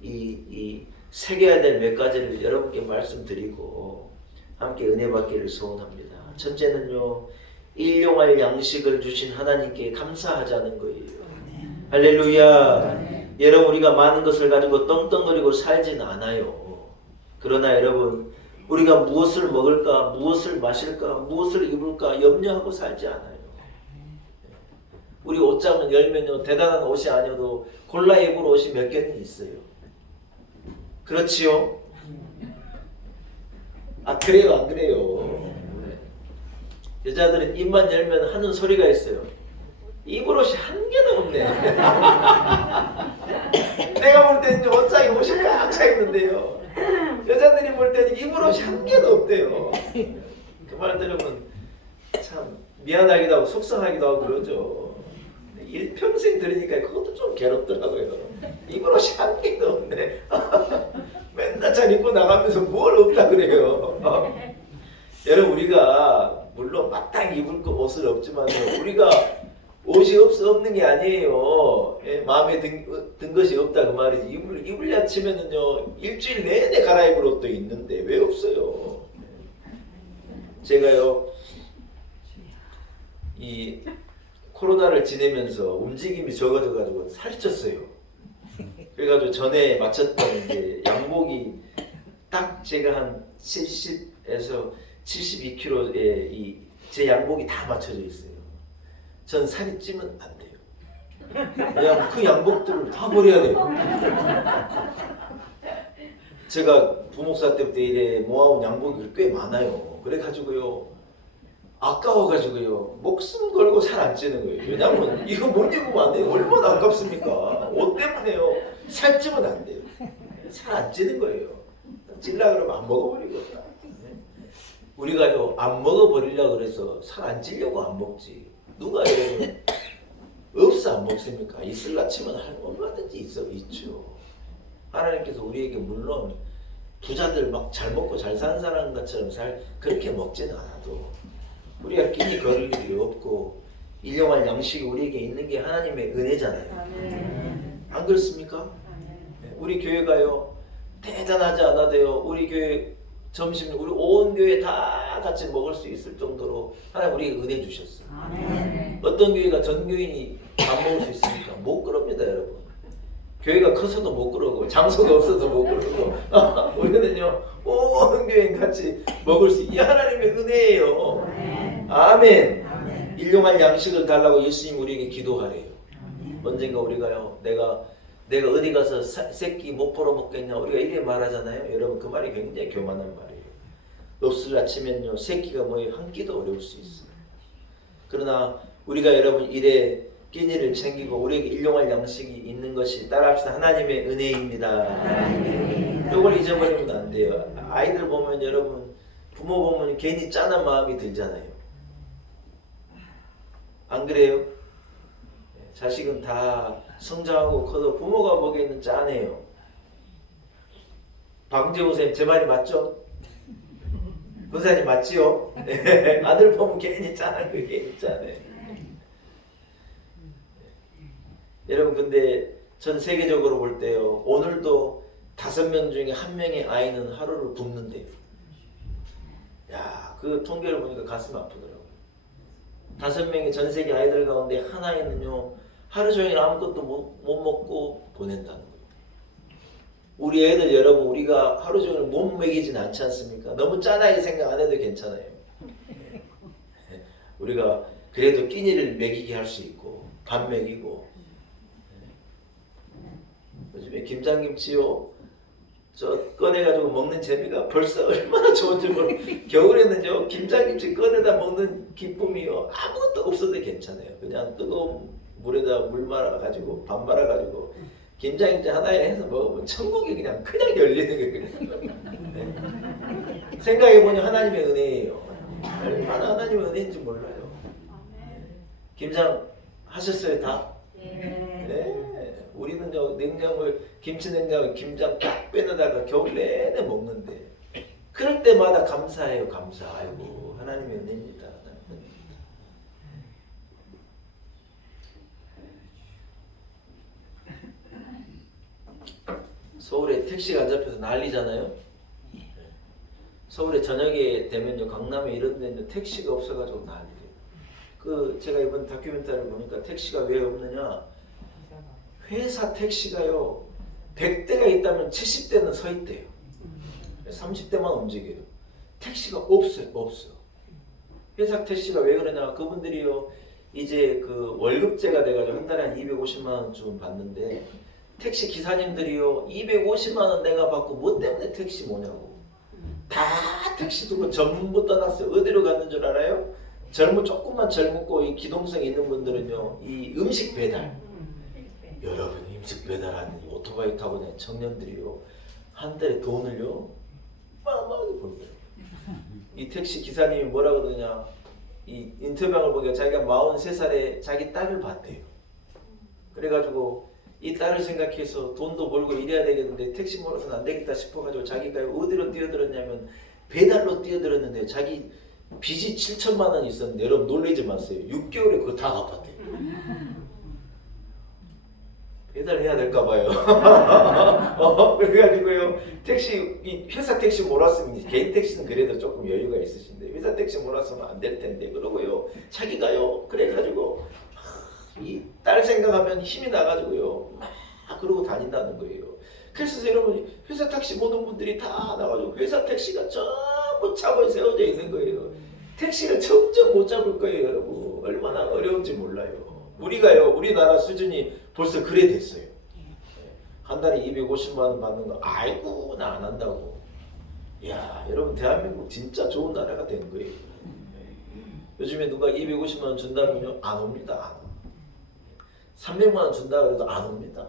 이 새겨야 될 몇 가지를 여러분께 말씀드리고 함께 은혜 받기를 소원합니다. 첫째는요, 일용할 양식을 주신 하나님께 감사하자는 거예요. 할렐루야. 여러분, 우리가 많은 것을 가지고 떵떵거리고 살진 않아요. 그러나 여러분, 우리가 무엇을 먹을까, 무엇을 마실까, 무엇을 입을까 염려하고 살지 않아요. 우리 옷장을 열면요, 대단한 옷이 아니어도 골라 입을 옷이 몇 개는 있어요. 그렇지요? 아, 그래요, 안 그래요? 여자들은 입만 열면 하는 소리가 있어요. 입을 옷이 한 개도 없네. 내가 볼 때는 옷장에 옷이 꽉 차 있는데요, 여자들이 볼 때는 입을 옷이 한 개도 없대요. 그 말 들으면 참 미안하기도 하고 속상하기도 하고 그러죠. 일평생 들으니까 그것도 좀 괴롭더라고요. 입을 옷이 한 개도 없네. 맨날 잘 입고 나가면서 뭘 없다 그래요. 여러분, 우리가 물론 마땅히 입을 옷은 없지만 우리가 옷이 없는 게 아니에요. 예, 마음에 든 것이 없다 그 말이지. 입을야 치면은요, 일주일 내내 갈아입을 옷도 있는데 왜 없어요? 제가요, 이 코로나를 지내면서 움직임이 적어져가지고 살이 쪘어요. 그래가지고 전에 맞췄던 이제 양복이 딱 제가 한 70에서 72kg에 제 양복이 다 맞춰져 있어요. 전 살이 찌면 안 돼요. 왜냐하면 그 양복들을 다 버려야 돼요. 제가 부목사 때부터 이래 모아온 양복이 꽤 많아요. 그래가지고요, 아까워가지고요, 목숨 걸고 살 안 찌는 거예요. 왜냐면 이거 못 입으면 안 돼요. 얼마나 아깝습니까? 옷 때문에요, 살 찌면 안 돼요. 살 안 찌는 거예요. 찔라 그러면 안 먹어버리고. 우리가요, 안 먹어버리려고 그래서 살 안 찌려고 안 먹지. 누가 여러분 없어 안 먹습니까? 있을라 치면 얼마든지 있죠. 하나님께서 우리에게 물론 부자들 막 잘 먹고 잘 사는 사람 것처럼 그렇게 먹지는 않아도 우리가 끼니 거릴 일이 없고 일용할 양식이 우리에게 있는 게 하나님의 은혜잖아요. 안 그렇습니까? 우리 교회가요, 대단하지 않아도요, 우리 교회 점심 우리 온 교회 다 같이 먹을 수 있을 정도로 하나님 우리에게 은혜 주셨어요. 어떤 교회가 전 교인이 안 먹을 수 있습니까? 못 그럽니다, 여러분. 교회가 커서도 못 그러고 장소가 없어서 못 그러고 우리는요, 온 교인 같이 먹을 수 이 하나님의 은혜예요. 아멘. 일용할 양식을 달라고 예수님 우리에게 기도하래요. 언젠가 우리가요, 내가 어디 가서 새끼 못 벌어먹겠냐, 우리가 이래 말하잖아요. 여러분, 그 말이 굉장히 교만한 말이에요. 없을라 치면요, 새끼가 뭐예요, 한 끼도 어려울 수 있어요. 그러나 우리가 여러분 이래 끼니를 챙기고 우리에게 일용할 양식이 있는 것이, 따라합시다, 하나님의 은혜입니다. 이걸 잊어버리면 안 돼요. 아이들 보면 여러분, 부모 보면 괜히 짠한 마음이 들잖아요. 안 그래요? 자식은 다 성장하고 커도 부모가 보기에는 짠해요. 방재호 쌤, 제 말이 맞죠? 권사님 맞지요? 아들 보면 괜히 짠한 거 괜히 짠해. 여러분, 근데 전 세계적으로 볼 때요, 오늘도 5명 중에 1명의 아이는 하루를 굶는데요. 야, 그 통계를 보니까 가슴 아프더라고요. 5명의 전 세계 아이들 가운데 하나에는요, 하루 종일 아무것도 못 먹고 보낸다는 거예요. 우리 애들 여러분, 우리가 하루 종일 못 먹이진 않지 않습니까? 너무 짠하게 생각 안 해도 괜찮아요. 우리가 그래도 끼니를 먹이게 할 수 있고, 밥 먹이고. 요즘에 김장김치요, 저 꺼내가지고 먹는 재미가 벌써 얼마나 좋은지 모르고, 겨울에는요, 김장김치 꺼내다 먹는 기쁨이요, 아무것도 없어도 괜찮아요. 그냥 뜨거운 물에다 물 말아가지고 밥 말아가지고 김장김치 하나에 해서 먹으면 천국이 그냥 열리는 거예요. 네. 생각해보니 하나님의 은혜예요. 얼마나 하나님의 은혜인지 몰라요. 김장 하셨어요, 다? 네. 우리는요, 냉장고에 김치 냉장고에 김장 딱 빼놓다가 겨울 내내 먹는데, 그럴 때마다 감사해요. 감사. 아이고, 하나님의 은혜입니다. 서울에 택시가 안 잡혀서 난리잖아요. 서울에 저녁에 되면요, 강남에 이런 데는 택시가 없어가지고 난리예요. 그 제가 이번 다큐멘터리를 보니까 택시가 왜 없느냐? 회사 택시가요 100대가 있다면 70대는 서 있대요. 30대만 움직여요. 택시가 없어요. 회사 택시가 왜 그러냐? 그분들이요 이제 그 월급제가 돼가지고 한 달에 한 250만 원쯤 받는데 택시 기사님들이요 250만 원 내가 받고 뭐 때문에 택시 뭐냐고. 다 택시 두고 전부 떠났어요. 어디로 갔는 줄 알아요? 조금만 젊고 이 기동성 있는 분들은요 이 음식 배달. 여러분 음식 배달하는 오토바이 타고 다니는 청년들이요 한 달에 돈을요 어마어마하게 벌어요. 이 택시 기사님이 뭐라 그러냐, 이 인터뷰를 보니까 자기가 43살에 자기 딸을 봤대요. 그래가지고 이 딸을 생각해서 돈도 벌고 이래야 되겠는데 택시 몰아서는 안 되겠다 싶어가지고 자기가 어디로 뛰어들었냐면 배달로 뛰어들었는데 자기 빚이 7천만 원 있었는데 여러분 놀라지 마세요. 6개월에 그거 다 갚았대요. 배달해야 될까 봐요. 그래가지고요 택시 이 회사 택시 몰았으면 개인 택시는 그래도 조금 여유가 있으신데 회사 택시 몰았으면 안 될 텐데 그러고요 자기가요 그래가지고 이 딸 생각하면 힘이 나가지고요 막 그러고 다닌다는 거예요. 그래서 여러분 회사 택시 모든 분들이 다 나가지고 회사 택시가 전부 차고에 세워져 있는 거예요. 택시를 점점 못 잡을 거예요. 여러분 얼마나 어려운지 몰라요. 우리가요 우리나라 수준이 벌써 그래 됐어요. 한 달에 250만 원 받는 거 아이고 나 안 한다고. 야 여러분 대한민국 진짜 좋은 나라가 된 거예요. 요즘에 누가 250만 원 준다면요 안 옵니다. 안 와. 300만 원 준다 그래도 안 옵니다.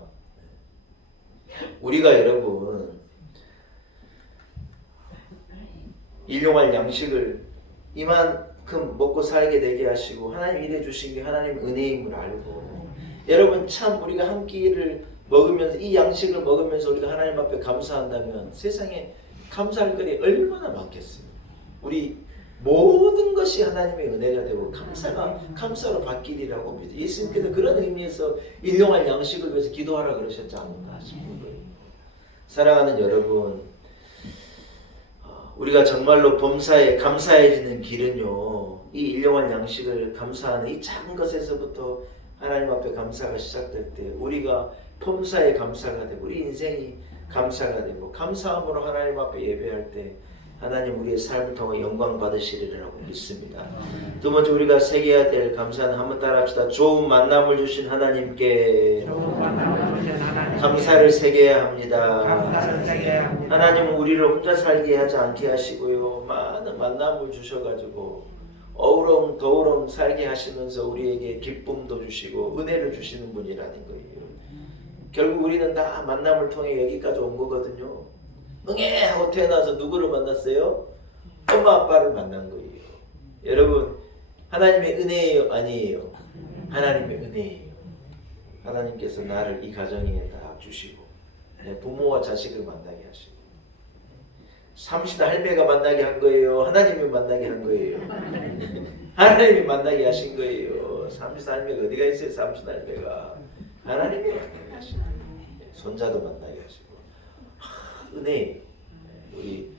우리가 여러분 일용할 양식을 이만큼 먹고 살게 되게 하시고 하나님 일해 주신 게 하나님 은혜임을 알고 여러분 참 우리가 한 끼를 먹으면서 이 양식을 먹으면서 우리가 하나님 앞에 감사한다면 세상에 감사할 거리 얼마나 많겠어요. 우리 모든 것이 하나님의 은혜가 되고 감사로 바뀌리라고 믿어요. 예수님께서 그런 의미에서 일용할 양식을 위해서 기도하라 그러셨지 않나 싶은 거예요. 사랑하는 여러분, 우리가 정말로 범사에 감사해지는 길은요 이 일용할 양식을 감사하는 이 작은 것에서부터 하나님 앞에 감사가 시작될 때 우리가 범사에 감사가 되고 우리 인생이 감사가 되고 감사함으로 하나님 앞에 예배할 때 하나님 우리의 삶을 통해 영광 받으시리라고 믿습니다. 두 번째 우리가 새겨야 될 감사는 한번 따라합시다. 좋은 만남을 주신 하나님께 감사를 새겨야 합니다. 하나님은 우리를 혼자 살게 하지 않게 하시고요 많은 만남을 주셔가지고 어우렁 더우렁 살게 하시면서 우리에게 기쁨도 주시고 은혜를 주시는 분이라는 거예요. 결국 우리는 다 만남을 통해 여기까지 온 거거든요. 응애하고 태어나서 누구를 만났어요? 엄마 아빠를 만난 거예요. 여러분 하나님의 은혜예요? 아니에요? 하나님의 은혜예요. 하나님께서 나를 이 가정에 다 주시고 내 부모와 자식을 만나게 하시고 삼신 할매가 만나게 한 거예요? 하나님이 만나게 한 거예요? 하나님이 만나게 하신 거예요. 삼신 할매가 어디가 있어요? 삼신 할매가 하나님이 만나게 하시고 손자도 만나게 하시고 은혜. 우리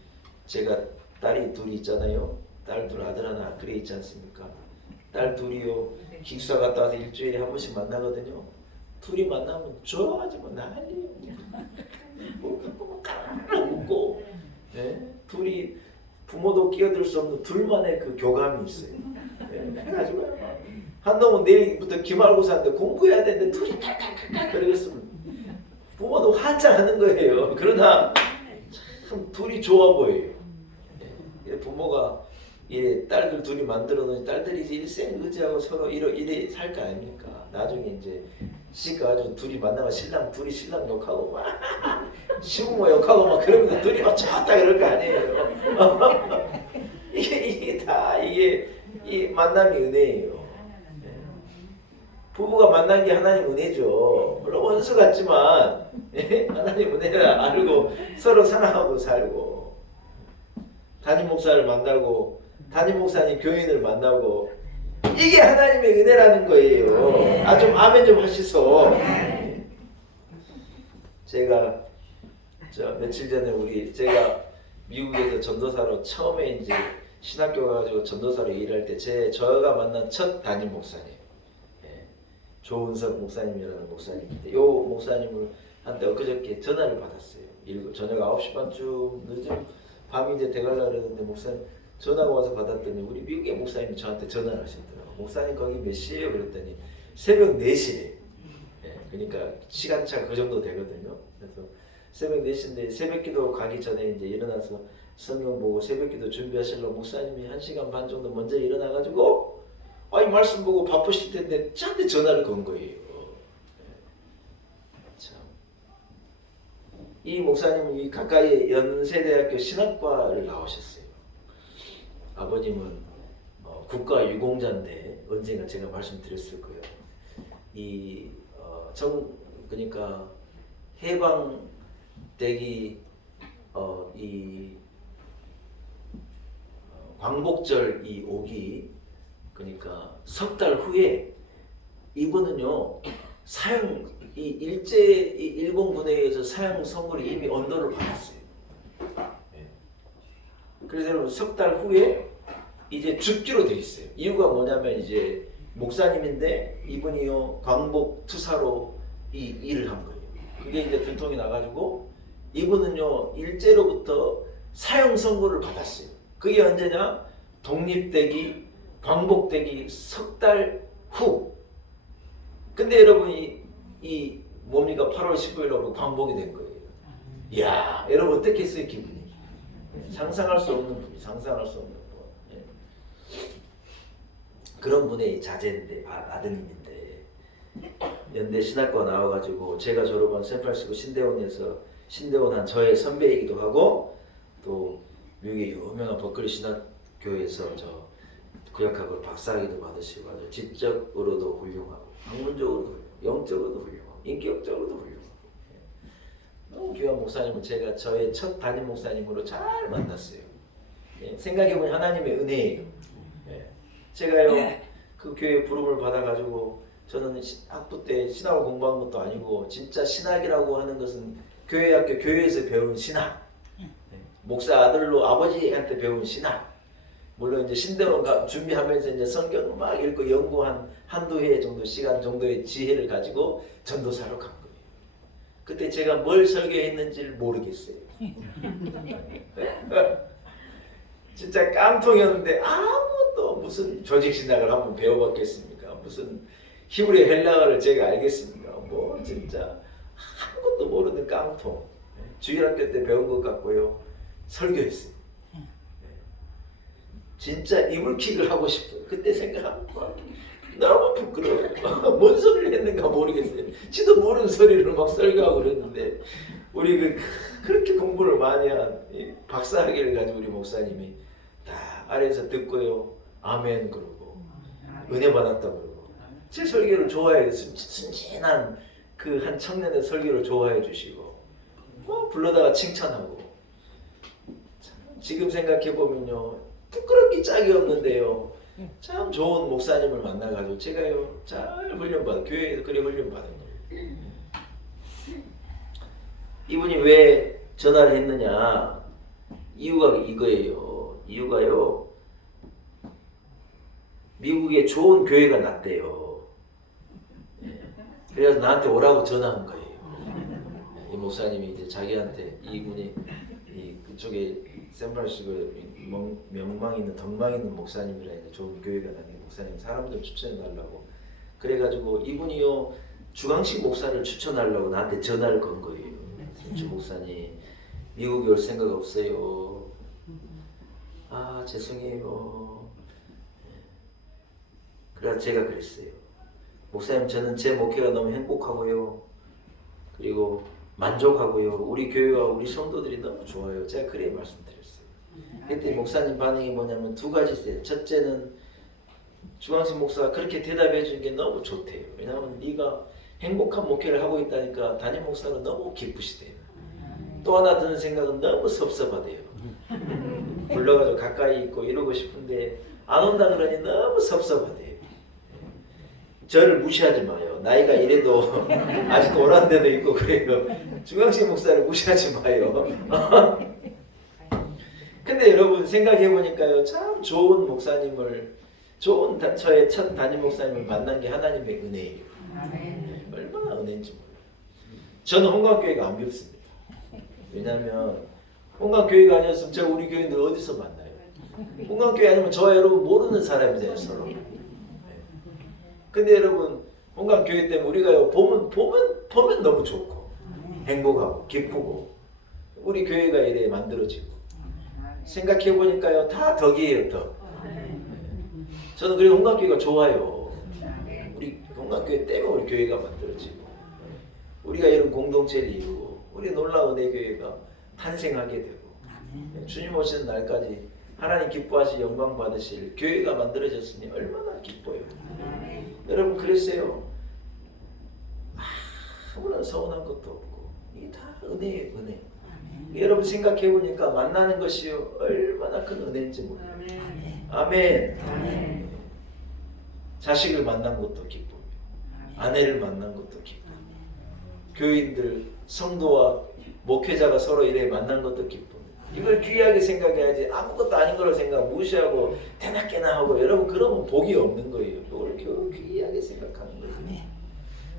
제가 딸이 둘이 있잖아요. 딸 둘 아들 하나 그래 있지 않습니까? 딸 둘이요 기숙사 갔다 와서 일주일에 한 번씩 만나거든요. 둘이 만나면 좋아하지만 난리요. 뭐 까르르 웃고 둘이 부모도 끼어들 수 없는 둘만의 그 교감이 있어요. 해가지고 한 놈은 내일부터 기말고사인데 공부해야 되는데 둘이 칼칼칼칼 그러겠으면 부모도 환장하는 거예요. 그러나 참 둘이 좋아 보여요. 부모가 딸들 둘이 만들어 놓은 딸들이 일생 의지하고 서로 이래 살 거 아닙니까? 나중에 이제 시집가가지고 둘이 만나면 둘이 신랑 욕하고 막 시부모 욕하고 막 그러면서 둘이 막 좋다 그럴 거 아니에요. 이게 이 만남이 은혜예요. 부부가 만난 게 하나님 은혜죠. 물론 원수 같지만 하나님 은혜를 알고 서로 사랑하고 살고 담임 목사를 만나고 담임 목사님 교인을 만나고 이게 하나님의 은혜라는 거예요. 좀 아멘 좀 하시소. 제가 저 며칠 전에 제가 미국에서 전도사로 처음에 이제 신학교 가가지고 전도사로 일할 때 저가 만난 첫 담임 목사님, 예, 조은석 목사님이라는 목사님인데 요 목사님을 한때 엊그저께 전화를 받았어요. 저녁 9시 반쯤 늦은 밤이 이제 돼가려고 그러는데 목사님 전화가 와서 받았더니 우리 미국의 목사님이 저한테 전화를 하시더라고요. 목사님 거기 몇 시에요? 그랬더니 새벽 4시에. 예, 그러니까 시간차가 그 정도 되거든요. 그래서 새벽 4시인데 새벽기도 가기 전에 이제 일어나서 성경 보고 새벽기도 준비하시려고 목사님이 1시간 반 정도 먼저 일어나가지고 아이 말씀 보고 바쁘실 텐데 저한테 전화를 건 거예요. 참. 이 목사님은 이 가까이 연세대학교 신학과를 나오셨어요. 아버님은 국가유공자인데 언젠가 제가 말씀드렸을 거예요. 그러니까 해방되기 광복절 이 오기 그러니까 석 달 후에 이분은요 일본군에 의해서 사형 선고를 이미 언도를 받았어요. 그래서 여러분 석 달 후에 이제 죽기로 돼 있어요. 이유가 뭐냐면 이제 목사님인데 이분이요 광복 투사로 이 일을 한 거예요. 그게 이제 들통이 나가지고 이분은요 일제로부터 사형 선고를 받았어요. 그게 언제냐? 독립되기 광복되기 석 달 후. 근데 여러분 이 뭡니까 8월 15일로 광복이 된 거예요. 이야 여러분 어떻겠어요 기분이? 상상할 수 없는 분이 상상할 수 없는 분. 예. 그런 분의 자제인데 아드님인데 연대 신학과 나와가지고 제가 졸업한 샌프란시스코 신대원 한 저의 선배이기도 하고 또 미국의 유명한 버클리 신학교에서 저 구약학을 박사학위도 받으시고 아주 지적으로도 훌륭하고 학문적으로도 훌륭하고 영적으로도 훌륭하고 인격적으로도 훌륭하고 너무 귀한 목사님을 제가 저의 첫 담임 목사님으로 잘 만났어요. 예, 생각해보니 하나님의 은혜예요. 예, 제가요 그 교회 부름을 받아가지고 저는 학부 때 신학을 공부한 것도 아니고 진짜 신학이라고 하는 것은 교회에서 배운 신학, 목사 아들로 아버지한테 배운 신학. 물론 이제 신대원 준비하면서 이제 성경을 막 읽고 연구한 한두 해 정도 시간 정도의 지혜를 가지고 전도사로 간 거예요. 그때 제가 뭘 설교했는지를 모르겠어요. 진짜 깡통이었는데 아무도 무슨 조직신학을 한번 배워봤겠습니까? 무슨 히브리 헬라어를 제가 알겠습니까? 뭐 진짜 아무것도 모르는 깡통. 주일학교 때 배운 것 같고요. 설교했어요. 진짜 이불킥을 하고 싶어요. 그때 생각하면 너무 부끄러워요. 뭔 소리를 했는가 모르겠어요. 지도 모르는 소리를 막 설교하고 그랬는데 우리 그렇게 공부를 많이 한 박사학위를 가지고 우리 목사님이 다 아래에서 듣고요. 아멘 그러고 은혜 받았다 그러고 제 설교를 좋아해요. 순진한 그 한 청년의 설교를 좋아해 주시고 불러다가 칭찬하고 지금 생각해 보면요. 부끄럽기 짝이 없는데요. 참 좋은 목사님을 만나가지고 제가요 잘 훈련받아 교회에서 그래 훈련받은 거예요. 이분이 왜 전화를 했느냐 이유가 이거예요. 이유가요 미국에 좋은 교회가 났대요. 그래서 나한테 오라고 전화한 거예요. 이 목사님이 이제 자기한테 이분이 그쪽에 샌프란시스코 명망 있는 덕망 있는 목사님이라 이제 좋은 교회가 다니는 목사님 사람들 추천해 달라고 그래가지고 이분이요 주강식 목사를 추천하려고 나한테 전화를 건 거예요. 주 목사님 미국에 올 생각 없어요. 아 죄송해요. 그래서 제가 그랬어요. 목사님 저는 제 목회가 너무 행복하고요. 그리고 만족하고요. 우리 교회와 우리 성도들이 너무 좋아요. 제가 그래 말씀드렸어요. 그때 목사님 반응이 뭐냐면 두 가지 있어요. 첫째는 주광식 목사가 그렇게 대답해 준 게 너무 좋대요. 왜냐하면 네가 행복한 목회를 하고 있다니까 담임 목사가 너무 기쁘시대요. 또 하나 드는 생각은 너무 섭섭하대요. 불러가지고 가까이 있고 이러고 싶은데 안 온다 그러니 너무 섭섭하대요. 저를 무시하지 마요. 나이가 이래도 아직도 오란 데도 있고 그래요. 중앙식 목사를 무시하지 마요. 근데 여러분 생각해 보니까요, 참 좋은 목사님을, 저의 첫 담임 목사님을 만난 게 하나님의 은혜예요. 얼마나 은혜인지 몰라요. 저는 홍강교회가 안 비웃습니다. 왜냐하면 홍강교회가 아니었으면 제가 우리 교인들 어디서 만나요? 홍강교회 아니면 저와 여러분 모르는 사람이잖아요, 서로. 근데 여러분 홍강교회 때문에 우리가 보면 너무 좋고 행복하고 기쁘고 우리 교회가 이래 만들어지고 생각해 보니까요, 다 덕이에요, 덕. 저는 그리고 홍강교회가 좋아요. 우리 홍강교회 때문에 우리 교회가 만들어지고 우리가 이런 공동체를 이루고 우리 놀라운 내 교회가 탄생하게 되고 주님 오시는 날까지 하나님 기뻐하시 영광 받으실 교회가 만들어졌으니 얼마나 기뻐요. 여러분 그랬어요. 아무런 서운한 것도 없고 이게 다 은혜예요, 은혜. 여러분 생각해 보니까 만나는 것이요 얼마나 큰 은혜인지 몰라요. 아멘. 자식을 만난 것도 기쁨이요. 아내를 만난 것도 기쁨. 교인들, 성도와 목회자가 서로 이래 만난 것도 기쁨. 이걸 귀하게 생각해야지 아무것도 아닌 걸로 생각 무시하고 대낮게나 하고 여러분 그러면 복이 없는 거예요. 그걸 귀하게 생각하는 거예요.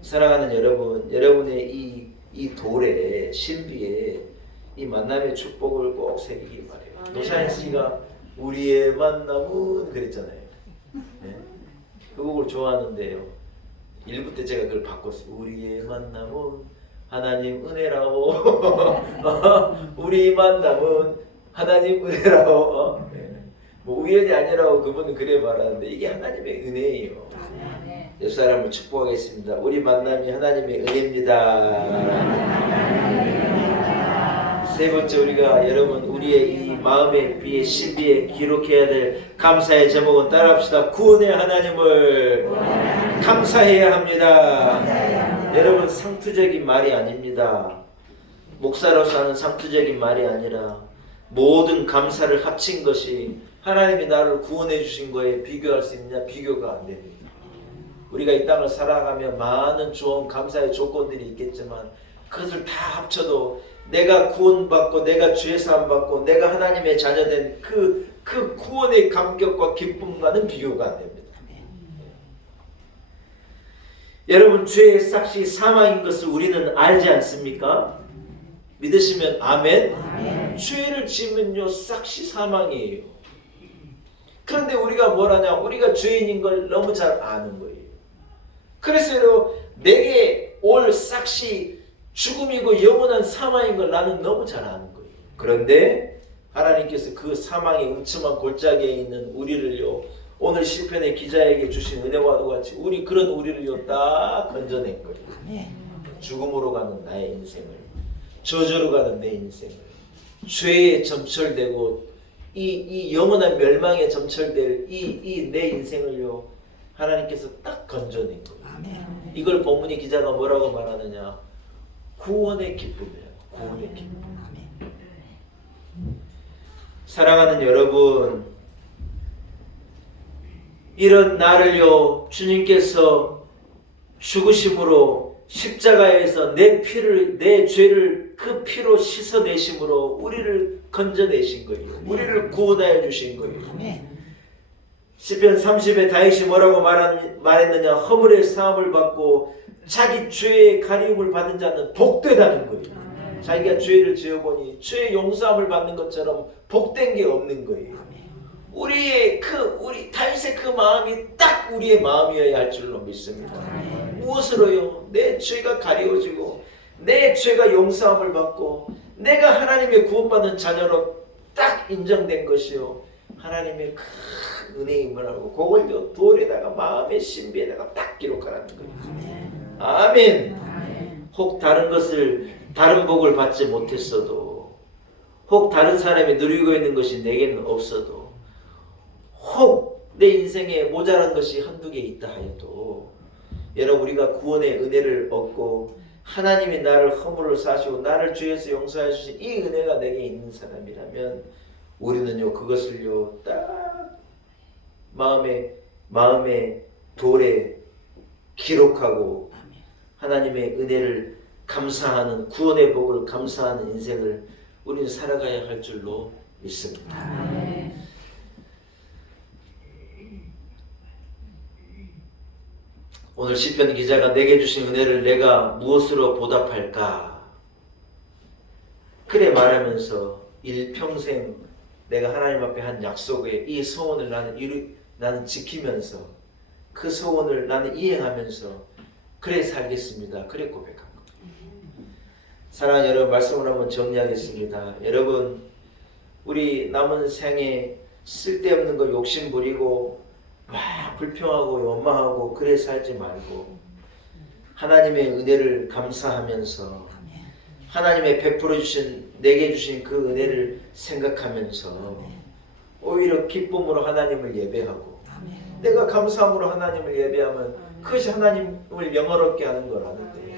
사랑하는 여러분, 여러분의 이 돌에 신비에 이 만남의 축복을 꼭 새기길 바래요. 노사연 씨가 우리의 만남은 그랬잖아요. 네? 그 곡을 좋아하는데요. 1부 때 제가 그걸 바꿨어요. 우리의 만남은 하나님 은혜라오. 우리 만남은 하나님 은혜라오. 뭐 우연이 아니라고 그분은 그래 말하는데 이게 하나님의 은혜예요. 옆 사람을 축복하겠습니다. 우리 만남이 하나님의 은혜입니다. 세 번째, 우리가 여러분 우리의 이 마음의 비에 신비에 기록해야 될 감사의 제목은 따라합시다. 구원의 하나님을 감사해야 합니다. 여러분 상투적인 말이 아닙니다. 목사로서 하는 상투적인 말이 아니라 모든 감사를 합친 것이 하나님이 나를 구원해 주신 거에 비교할 수 있느냐? 비교가 안 됩니다. 우리가 이 땅을 살아가며 많은 좋은 감사의 조건들이 있겠지만 그것을 다 합쳐도 내가 구원받고 내가 죄 사함 받고 내가 하나님의 자녀된 그 구원의 감격과 기쁨과는 비교가 안 됩니다. 여러분 죄의 삭시 사망인 것을 우리는 알지 않습니까? 믿으시면 아멘. 죄를 지으면요 삭시 사망이에요. 그런데 우리가 뭘 하냐? 우리가 죄인인 걸 너무 잘 아는 거예요. 그래서 내게 올 삭시 죽음이고 영원한 사망인 걸 나는 너무 잘 아는 거예요. 그런데 하나님께서 그 사망의 음침한 골짜기에 있는 우리를요 오늘 시편의 기자에게 주신 은혜와 같이 그런 우리를요 딱 건져낸 거예요. 죽음으로 가는 나의 인생을, 저주로 가는 내 인생을, 죄에 점철되고 이 영원한 멸망에 점철될 이 내 인생을요 하나님께서 딱 건져낸 거예요. 이걸 본문의 기자가 뭐라고 말하느냐? 구원의 기쁨이에요. 구원의 기쁨. 사랑하는 여러분, 이런 나를요 주님께서 죽으심으로 십자가에서 내 죄를 그 피로 씻어내심으로 우리를 건져내신 거예요. 우리를 구원하여 주신 거예요. 시편 30에 다윗이 뭐라고 말했느냐? 허물의 사함을 받고 자기 죄의 가리움을 받은 자는 복되다는 거예요. 자기가 죄를 지어보니 죄의 용서함을 받는 것처럼 복된 게 없는 거예요. 우리 다윗의 그 마음이 딱 우리의 마음이어야 할 줄로 믿습니다. 무엇으로요? 내 죄가 가리워지고 내 죄가 용서함을 받고 내가 하나님의 구원받는 자녀로 딱 인정된 것이요 하나님의 큰 은혜임을 알고 그걸요 돌에다가 마음의 신비에다가 딱 기록하라는 거예요. 아멘. 혹 다른 복을 받지 못했어도, 혹 다른 사람이 누리고 있는 것이 내게는 없어도, 혹 내 인생에 모자란 것이 한두 개 있다 하여도 여러분 우리가 구원의 은혜를 얻고 하나님이 나를 허물을 사시고 나를 죄에서 용서해 주신 이 은혜가 내게 있는 사람이라면 우리는요 그것을요 딱 마음의 돌에 기록하고 하나님의 은혜를 감사하는, 구원의 복을 감사하는 인생을 우리는 살아가야 할 줄로 믿습니다. 오늘 시편 기자가 내게 주신 은혜를 내가 무엇으로 보답할까? 그래 말하면서 일평생 내가 하나님 앞에 한 약속의 이 소원을 나는 지키면서 그 소원을 나는 이행하면서 그래 살겠습니다. 그래 고백한 겁니다. 사랑하는 여러분, 말씀을 한번 정리하겠습니다. 여러분, 우리 남은 생에 쓸데없는 거 욕심 부리고 막 불평하고 원망하고 그래 살지 말고 하나님의 은혜를 감사하면서 하나님의 베풀어 주신, 내게 주신 그 은혜를 생각하면서 오히려 기쁨으로 하나님을 예배하고 내가 감사함으로 하나님을 예배하면 그것이 하나님을 영화롭게 하는 거라는데,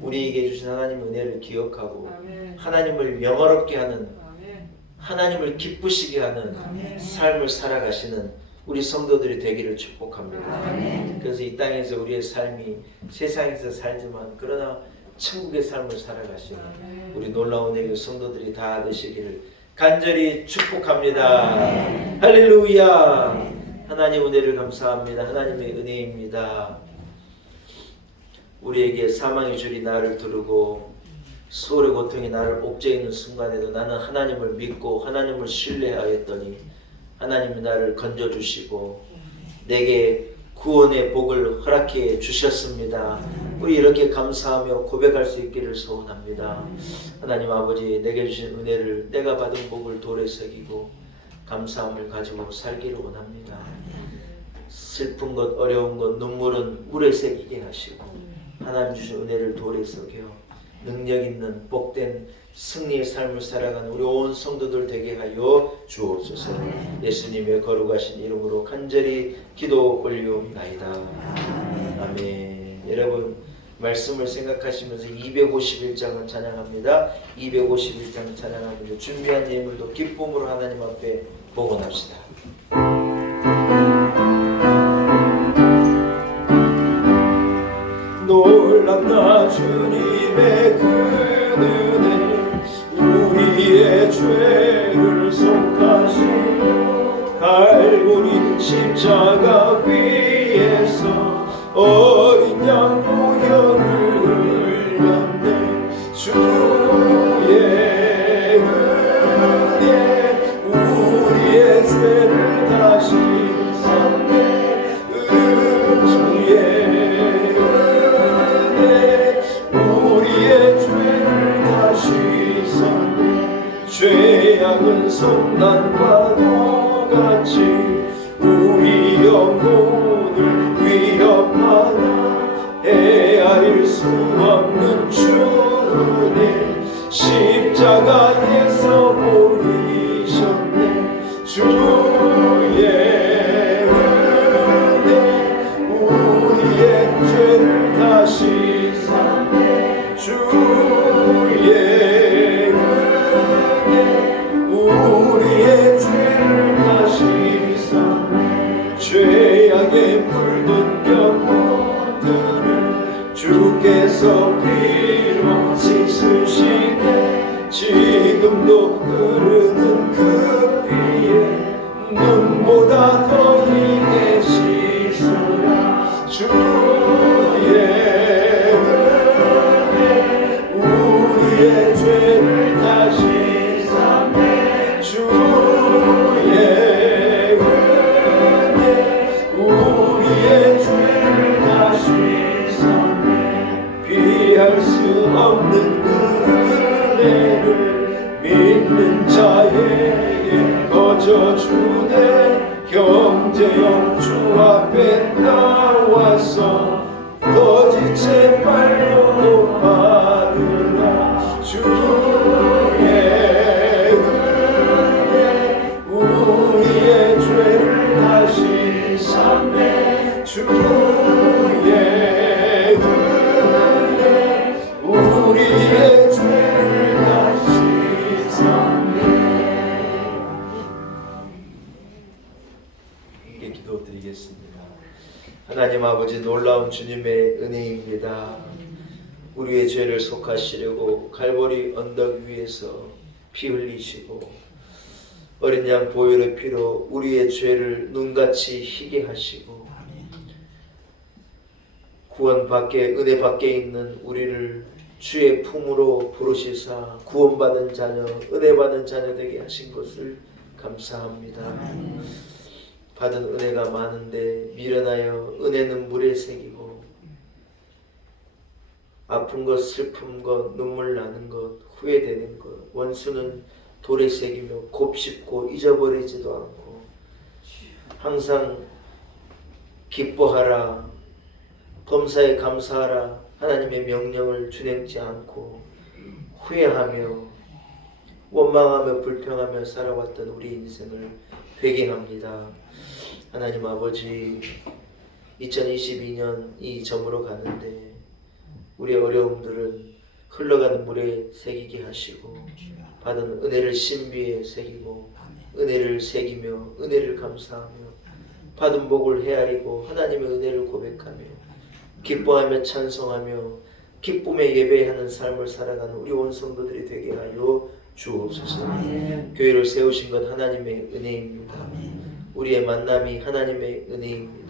우리에게 주신 하나님의 은혜를 기억하고 하나님을 영화롭게 하는, 하나님을 기쁘시게 하는 삶을 살아가시는 우리 성도들이 되기를 축복합니다. 그래서 이 땅에서 우리의 삶이 세상에서 살지만 그러나 천국의 삶을 살아가시는 우리 놀라운 애교 성도들이 다 되시기를 간절히 축복합니다. 할렐루야. 하나님 은혜를 감사합니다. 하나님의 은혜입니다. 우리에게 사망의 줄이 나를 두르고 수월의 고통이 나를 옥죄이는 순간에도 나는 하나님을 믿고 하나님을 신뢰하였더니 하나님이 나를 건져주시고 내게 구원의 복을 허락해 주셨습니다. 우리 이렇게 감사하며 고백할 수 있기를 소원합니다. 하나님 아버지, 내게 주신 은혜를, 내가 받은 복을 돌에 새기고 감사함을 가지고 살기를 원합니다. 슬픈 것, 어려운 것, 눈물은 물에 새기게 하시고 하나님 주신 은혜를 돌에 새겨 능력 있는 복된 승리의 삶을 살아가는 우리 온 성도들 되게 하여 주옵소서. 예수님의 거룩하신 이름으로 간절히 기도 올리옵나이다. 아멘. 여러분, 말씀을 생각하시면서 251장을 찬양합니다. 251장 찬양하면서 준비한 예물도 기쁨으로 하나님 앞에 복원합시다. 놀랍다 주님의 그 은혜, 우리의 죄를 속하시고 갈보리 십자가 위에서 어린 양 보혈을 흘렸네. 주의 은혜 우리의 죄를 다시 샀네. 주의 우리의 죄를 다시 샀네. 죄악은 손난과 같이 우리 영혼을 위협하나 헤아릴 수 없는 주의 십자가에서 보이셨네. 주의 은혜 우리의 죄를 다시 샀네. 주의 은혜 우리의 죄를 다시 샀네. 죄악의 물든 영혼들을 주께서 피로 씻으시네. 지금도 흐르는 그 피에 눈보다 더 희게 씻으라. 주의 은혜 우리의 죄를 다시 샀네. 주의 은혜 우리의 죄를 다시 샀네. 피할 수 없는 그 은혜를 믿는 자에게 거저주네. 형제여 주 앞에 나와서 거짓의 말로 받으라. 주의 은혜 우리의 죄를 다시 샀네. 주의 은혜 우리의 죄를 다시 샀네. 함께 기도드리겠습니다. 하나님 아버지, 놀라운 주님의 은혜입니다. 우리의 죄를 속하시려고 갈보리 언덕 위에서 피 흘리시고 어린 양 보혈의 피로 우리의 죄를 눈같이 희게 하시고 구원 밖에 은혜 밖에 있는 우리를 주의 품으로 부르시사 구원받은 자녀 은혜 받은 자녀 되게 하신 것을 감사합니다. 받은 은혜가 많은데 미련하여 은혜는 물에 새기고 아픈 것 슬픈 것 눈물 나는 것 후회되는 것 원수는 돌에 새기며 곱씹고 잊어버리지도 않고 항상 기뻐하라 범사에 감사하라 하나님의 명령을 준행치 않고 후회하며 원망하며 불평하며 살아왔던 우리 인생을 회개합니다. 하나님 아버지 2022년이 저물어 가는데 우리의 어려움들은 흘러가는 물에 새기게 하시고 받은 은혜를 신비에 새기고 은혜를 새기며 은혜를 감사하며 받은 복을 헤아리고 하나님의 은혜를 고백하며 기뻐하며 찬송하며 기쁨에 예배하는 삶을 살아가는 우리 온 성도들이 되게 하여 주옵소서. 교회를 세우신 것 하나님의 은혜입니다. 우리의 만남이 하나님의 은혜입니다.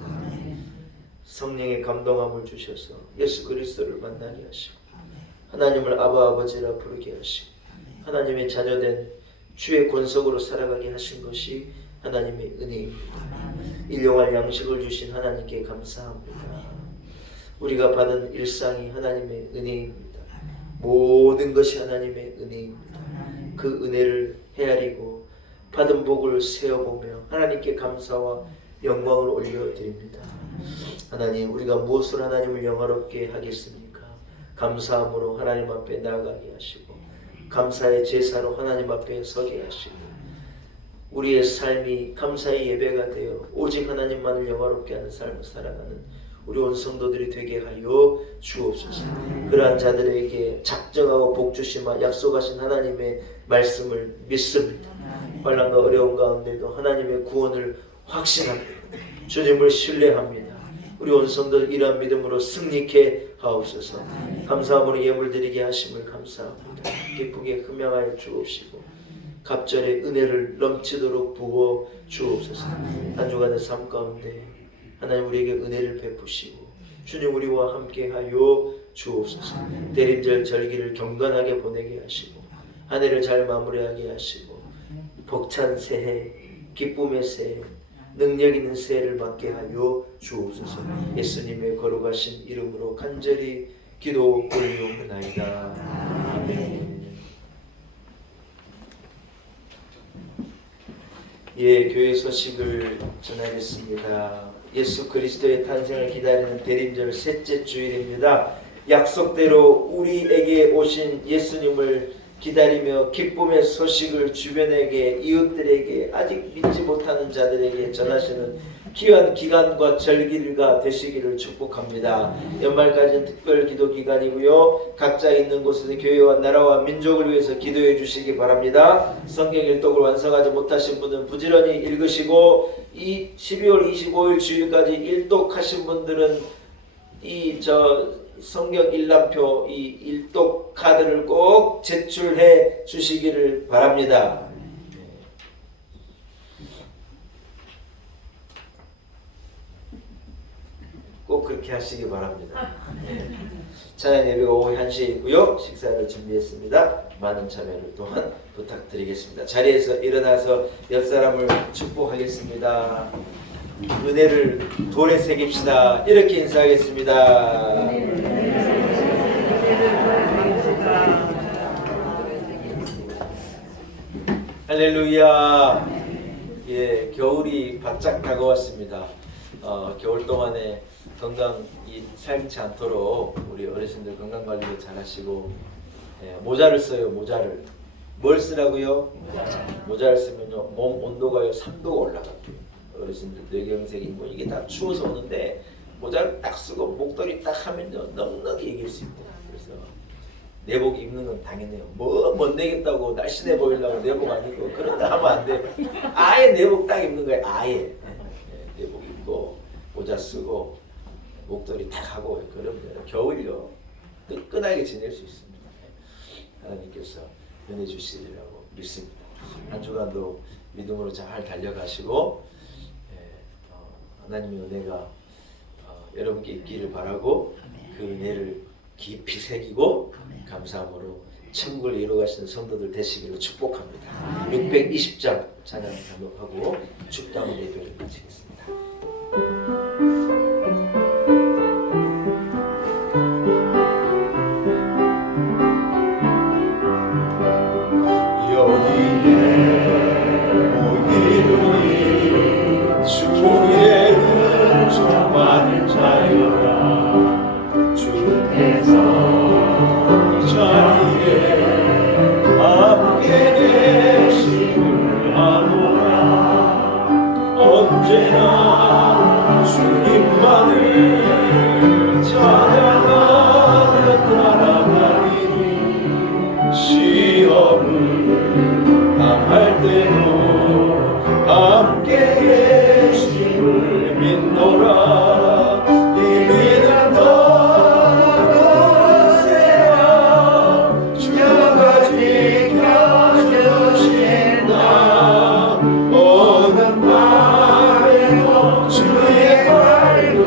성령의 감동함을 주셔서 예수 그리스도를 만나게 하시고 하나님을 아바 아버지라 부르게 하시고 하나님의 자녀된 주의 권속으로 살아가게 하신 것이 하나님의 은혜입니다. 일용할 양식을 주신 하나님께 감사합니다. 우리가 받은 일상이 하나님의 은혜입니다. 모든 것이 하나님의 은혜입니다. 그 은혜를 헤아리고 받은 복을 세어보며 하나님께 감사와 영광을 올려드립니다. 하나님 우리가 무엇을 하나님을 영화롭게 하겠습니까? 감사함으로 하나님 앞에 나아가게 하시고 감사의 제사로 하나님 앞에 서게 하시고 우리의 삶이 감사의 예배가 되어 오직 하나님만을 영화롭게 하는 삶을 살아가는 우리 온 성도들이 되게 하여 주옵소서. 그러한 자들에게 작정하고 복주시마 약속하신 하나님의 말씀을 믿습니다. 환난과 어려움 가운데도 하나님의 구원을 확신합니다. 주님을 신뢰합니다. 우리 온 성도들 이러한 믿음으로 승리케 하옵소서. 감사함으로 예물드리게 하심을 감사합니다. 기쁘게 흠양하여 주옵시고 갑절의 은혜를 넘치도록 부어 주옵소서. 한 주간의 삶 가운데 하나님 우리에게 은혜를 베푸시고 주님 우리와 함께하여 주옵소서. 대림절 절기를 경건하게 보내게 하시고 한 해를 잘 마무리하게 하시고 벅찬 새해 기쁨의 새해 능력 있는 새해를 맞게 하여 주옵소서. 예수님의 거룩하신 이름으로 간절히 기도 올리옵나이다. 아멘. 예, 교회 소식을 전하겠습니다. 예수 그리스도의 탄생을 기다리는 대림절 셋째 주일입니다. 약속대로 우리에게 오신 예수님을 기다리며 기쁨의 소식을 주변에게 이웃들에게 아직 믿지 못하는 자들에게 전하시는 귀한 기간과 절기가 되시기를 축복합니다. 연말까지는 특별 기도 기간이고요. 각자 있는 곳에서 교회와 나라와 민족을 위해서 기도해 주시기 바랍니다. 성경 일독을 완성하지 못하신 분은 부지런히 읽으시고 이 12월 25일 주일까지 일독하신 분들은 성경 일람표 이 일독 카드를 꼭 제출해 주시기를 바랍니다. 꼭 그렇게 하시기 바랍니다. 찬양 예배가 오후 1시에 있고요. 식사를 준비했습니다. 많은 참여를 또한 부탁드리겠습니다. 자리에서 일어나서 옆 사람을 축복하겠습니다. 은혜를 돌에 새깁시다. 이렇게 인사하겠습니다. 할렐루야. 예, 겨울이 바짝 다가왔습니다. 겨울 동안에 건강이 삶지 않도록 우리 어르신들 건강 관리도 잘 하시고 모자를 써요. 모자를 뭘 쓰라고요? 모자를 쓰면요 몸 온도가요 3도가 올라갑니다. 어르신들 뇌경색 인고 이게 다 추워서 오는데 모자를 딱 쓰고 목도리 딱 하면요 넉넉히 이길 수 있대요. 그래서 내복 입는 건 당연해요. 뭐 멋내겠다고 날씬해 보이려고 내복 아니고 그런 거 하면 안 돼요. 아예 내복 딱 입는 거예요. 아예 내복 입고 모자 쓰고 목도리 탁 하고 그러면 겨울요 뜨끈하게 지낼 수 있습니다. 하나님께서 은혜 주시리라고 믿습니다. 한 주간도 믿음으로 잘 달려가시고 하나님의 은혜가 여러분께 있기를 바라고 그 은혜를 깊이 새기고 감사함으로 천국을 이루어가시는 성도들 되시기를 축복합니다. 620장 찬양 감독하고 축담 예배를 마치겠습니다. 주의 은총받을 자여라 주께서 이 자리에 함께 계심을 아노라 언제나 주님만을 찬양하며 따라가리니 시험을 당할 때도 함께 계심을 믿노라 이 믿음 더하세요 주가 지켜주신다 오는 밤에도 주의 밝음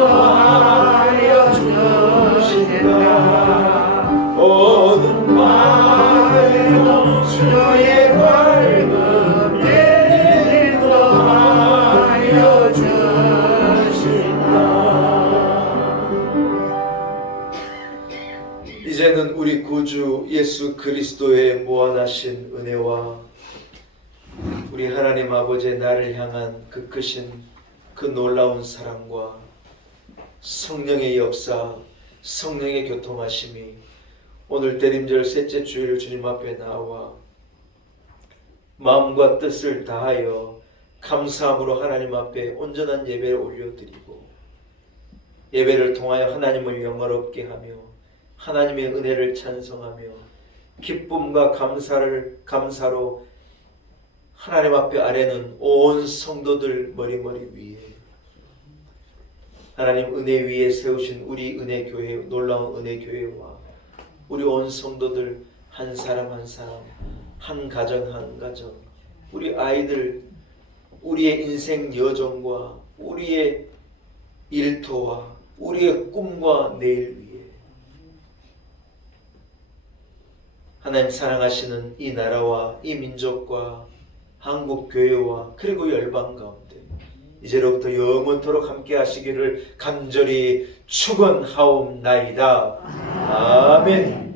인도하여 주신다 오는 밤에도 주의 밝음 인도하여 주신다. 이제는 우리 구주 예수 그리스도의 무한하신 은혜와 우리 하나님 아버지의 나를 향한 그 크신 그 놀라운 사랑과 성령의 역사, 성령의 교통하심이 오늘 대림절 셋째 주일 주님 앞에 나와 마음과 뜻을 다하여 감사함으로 하나님 앞에 온전한 예배를 올려드리고 예배를 통하여 하나님을 영화롭게 하며 하나님의 은혜를 찬송하며 기쁨과 감사로 하나님 앞에 아뢰는 온 성도들 머리머리 위에 하나님 은혜 위에 세우신 우리 은혜 교회 놀라운 은혜 교회와 우리 온 성도들 한 사람 한 사람 한 가정 한 가정 우리 아이들 우리의 인생 여정과 우리의 일터와 우리의 꿈과 내일 위에 하나님 사랑하시는 이 나라와 이 민족과 한국 교회와 그리고 열방 가운데 이제로부터 영원토록 함께 하시기를 간절히 축원하옵나이다. 아멘.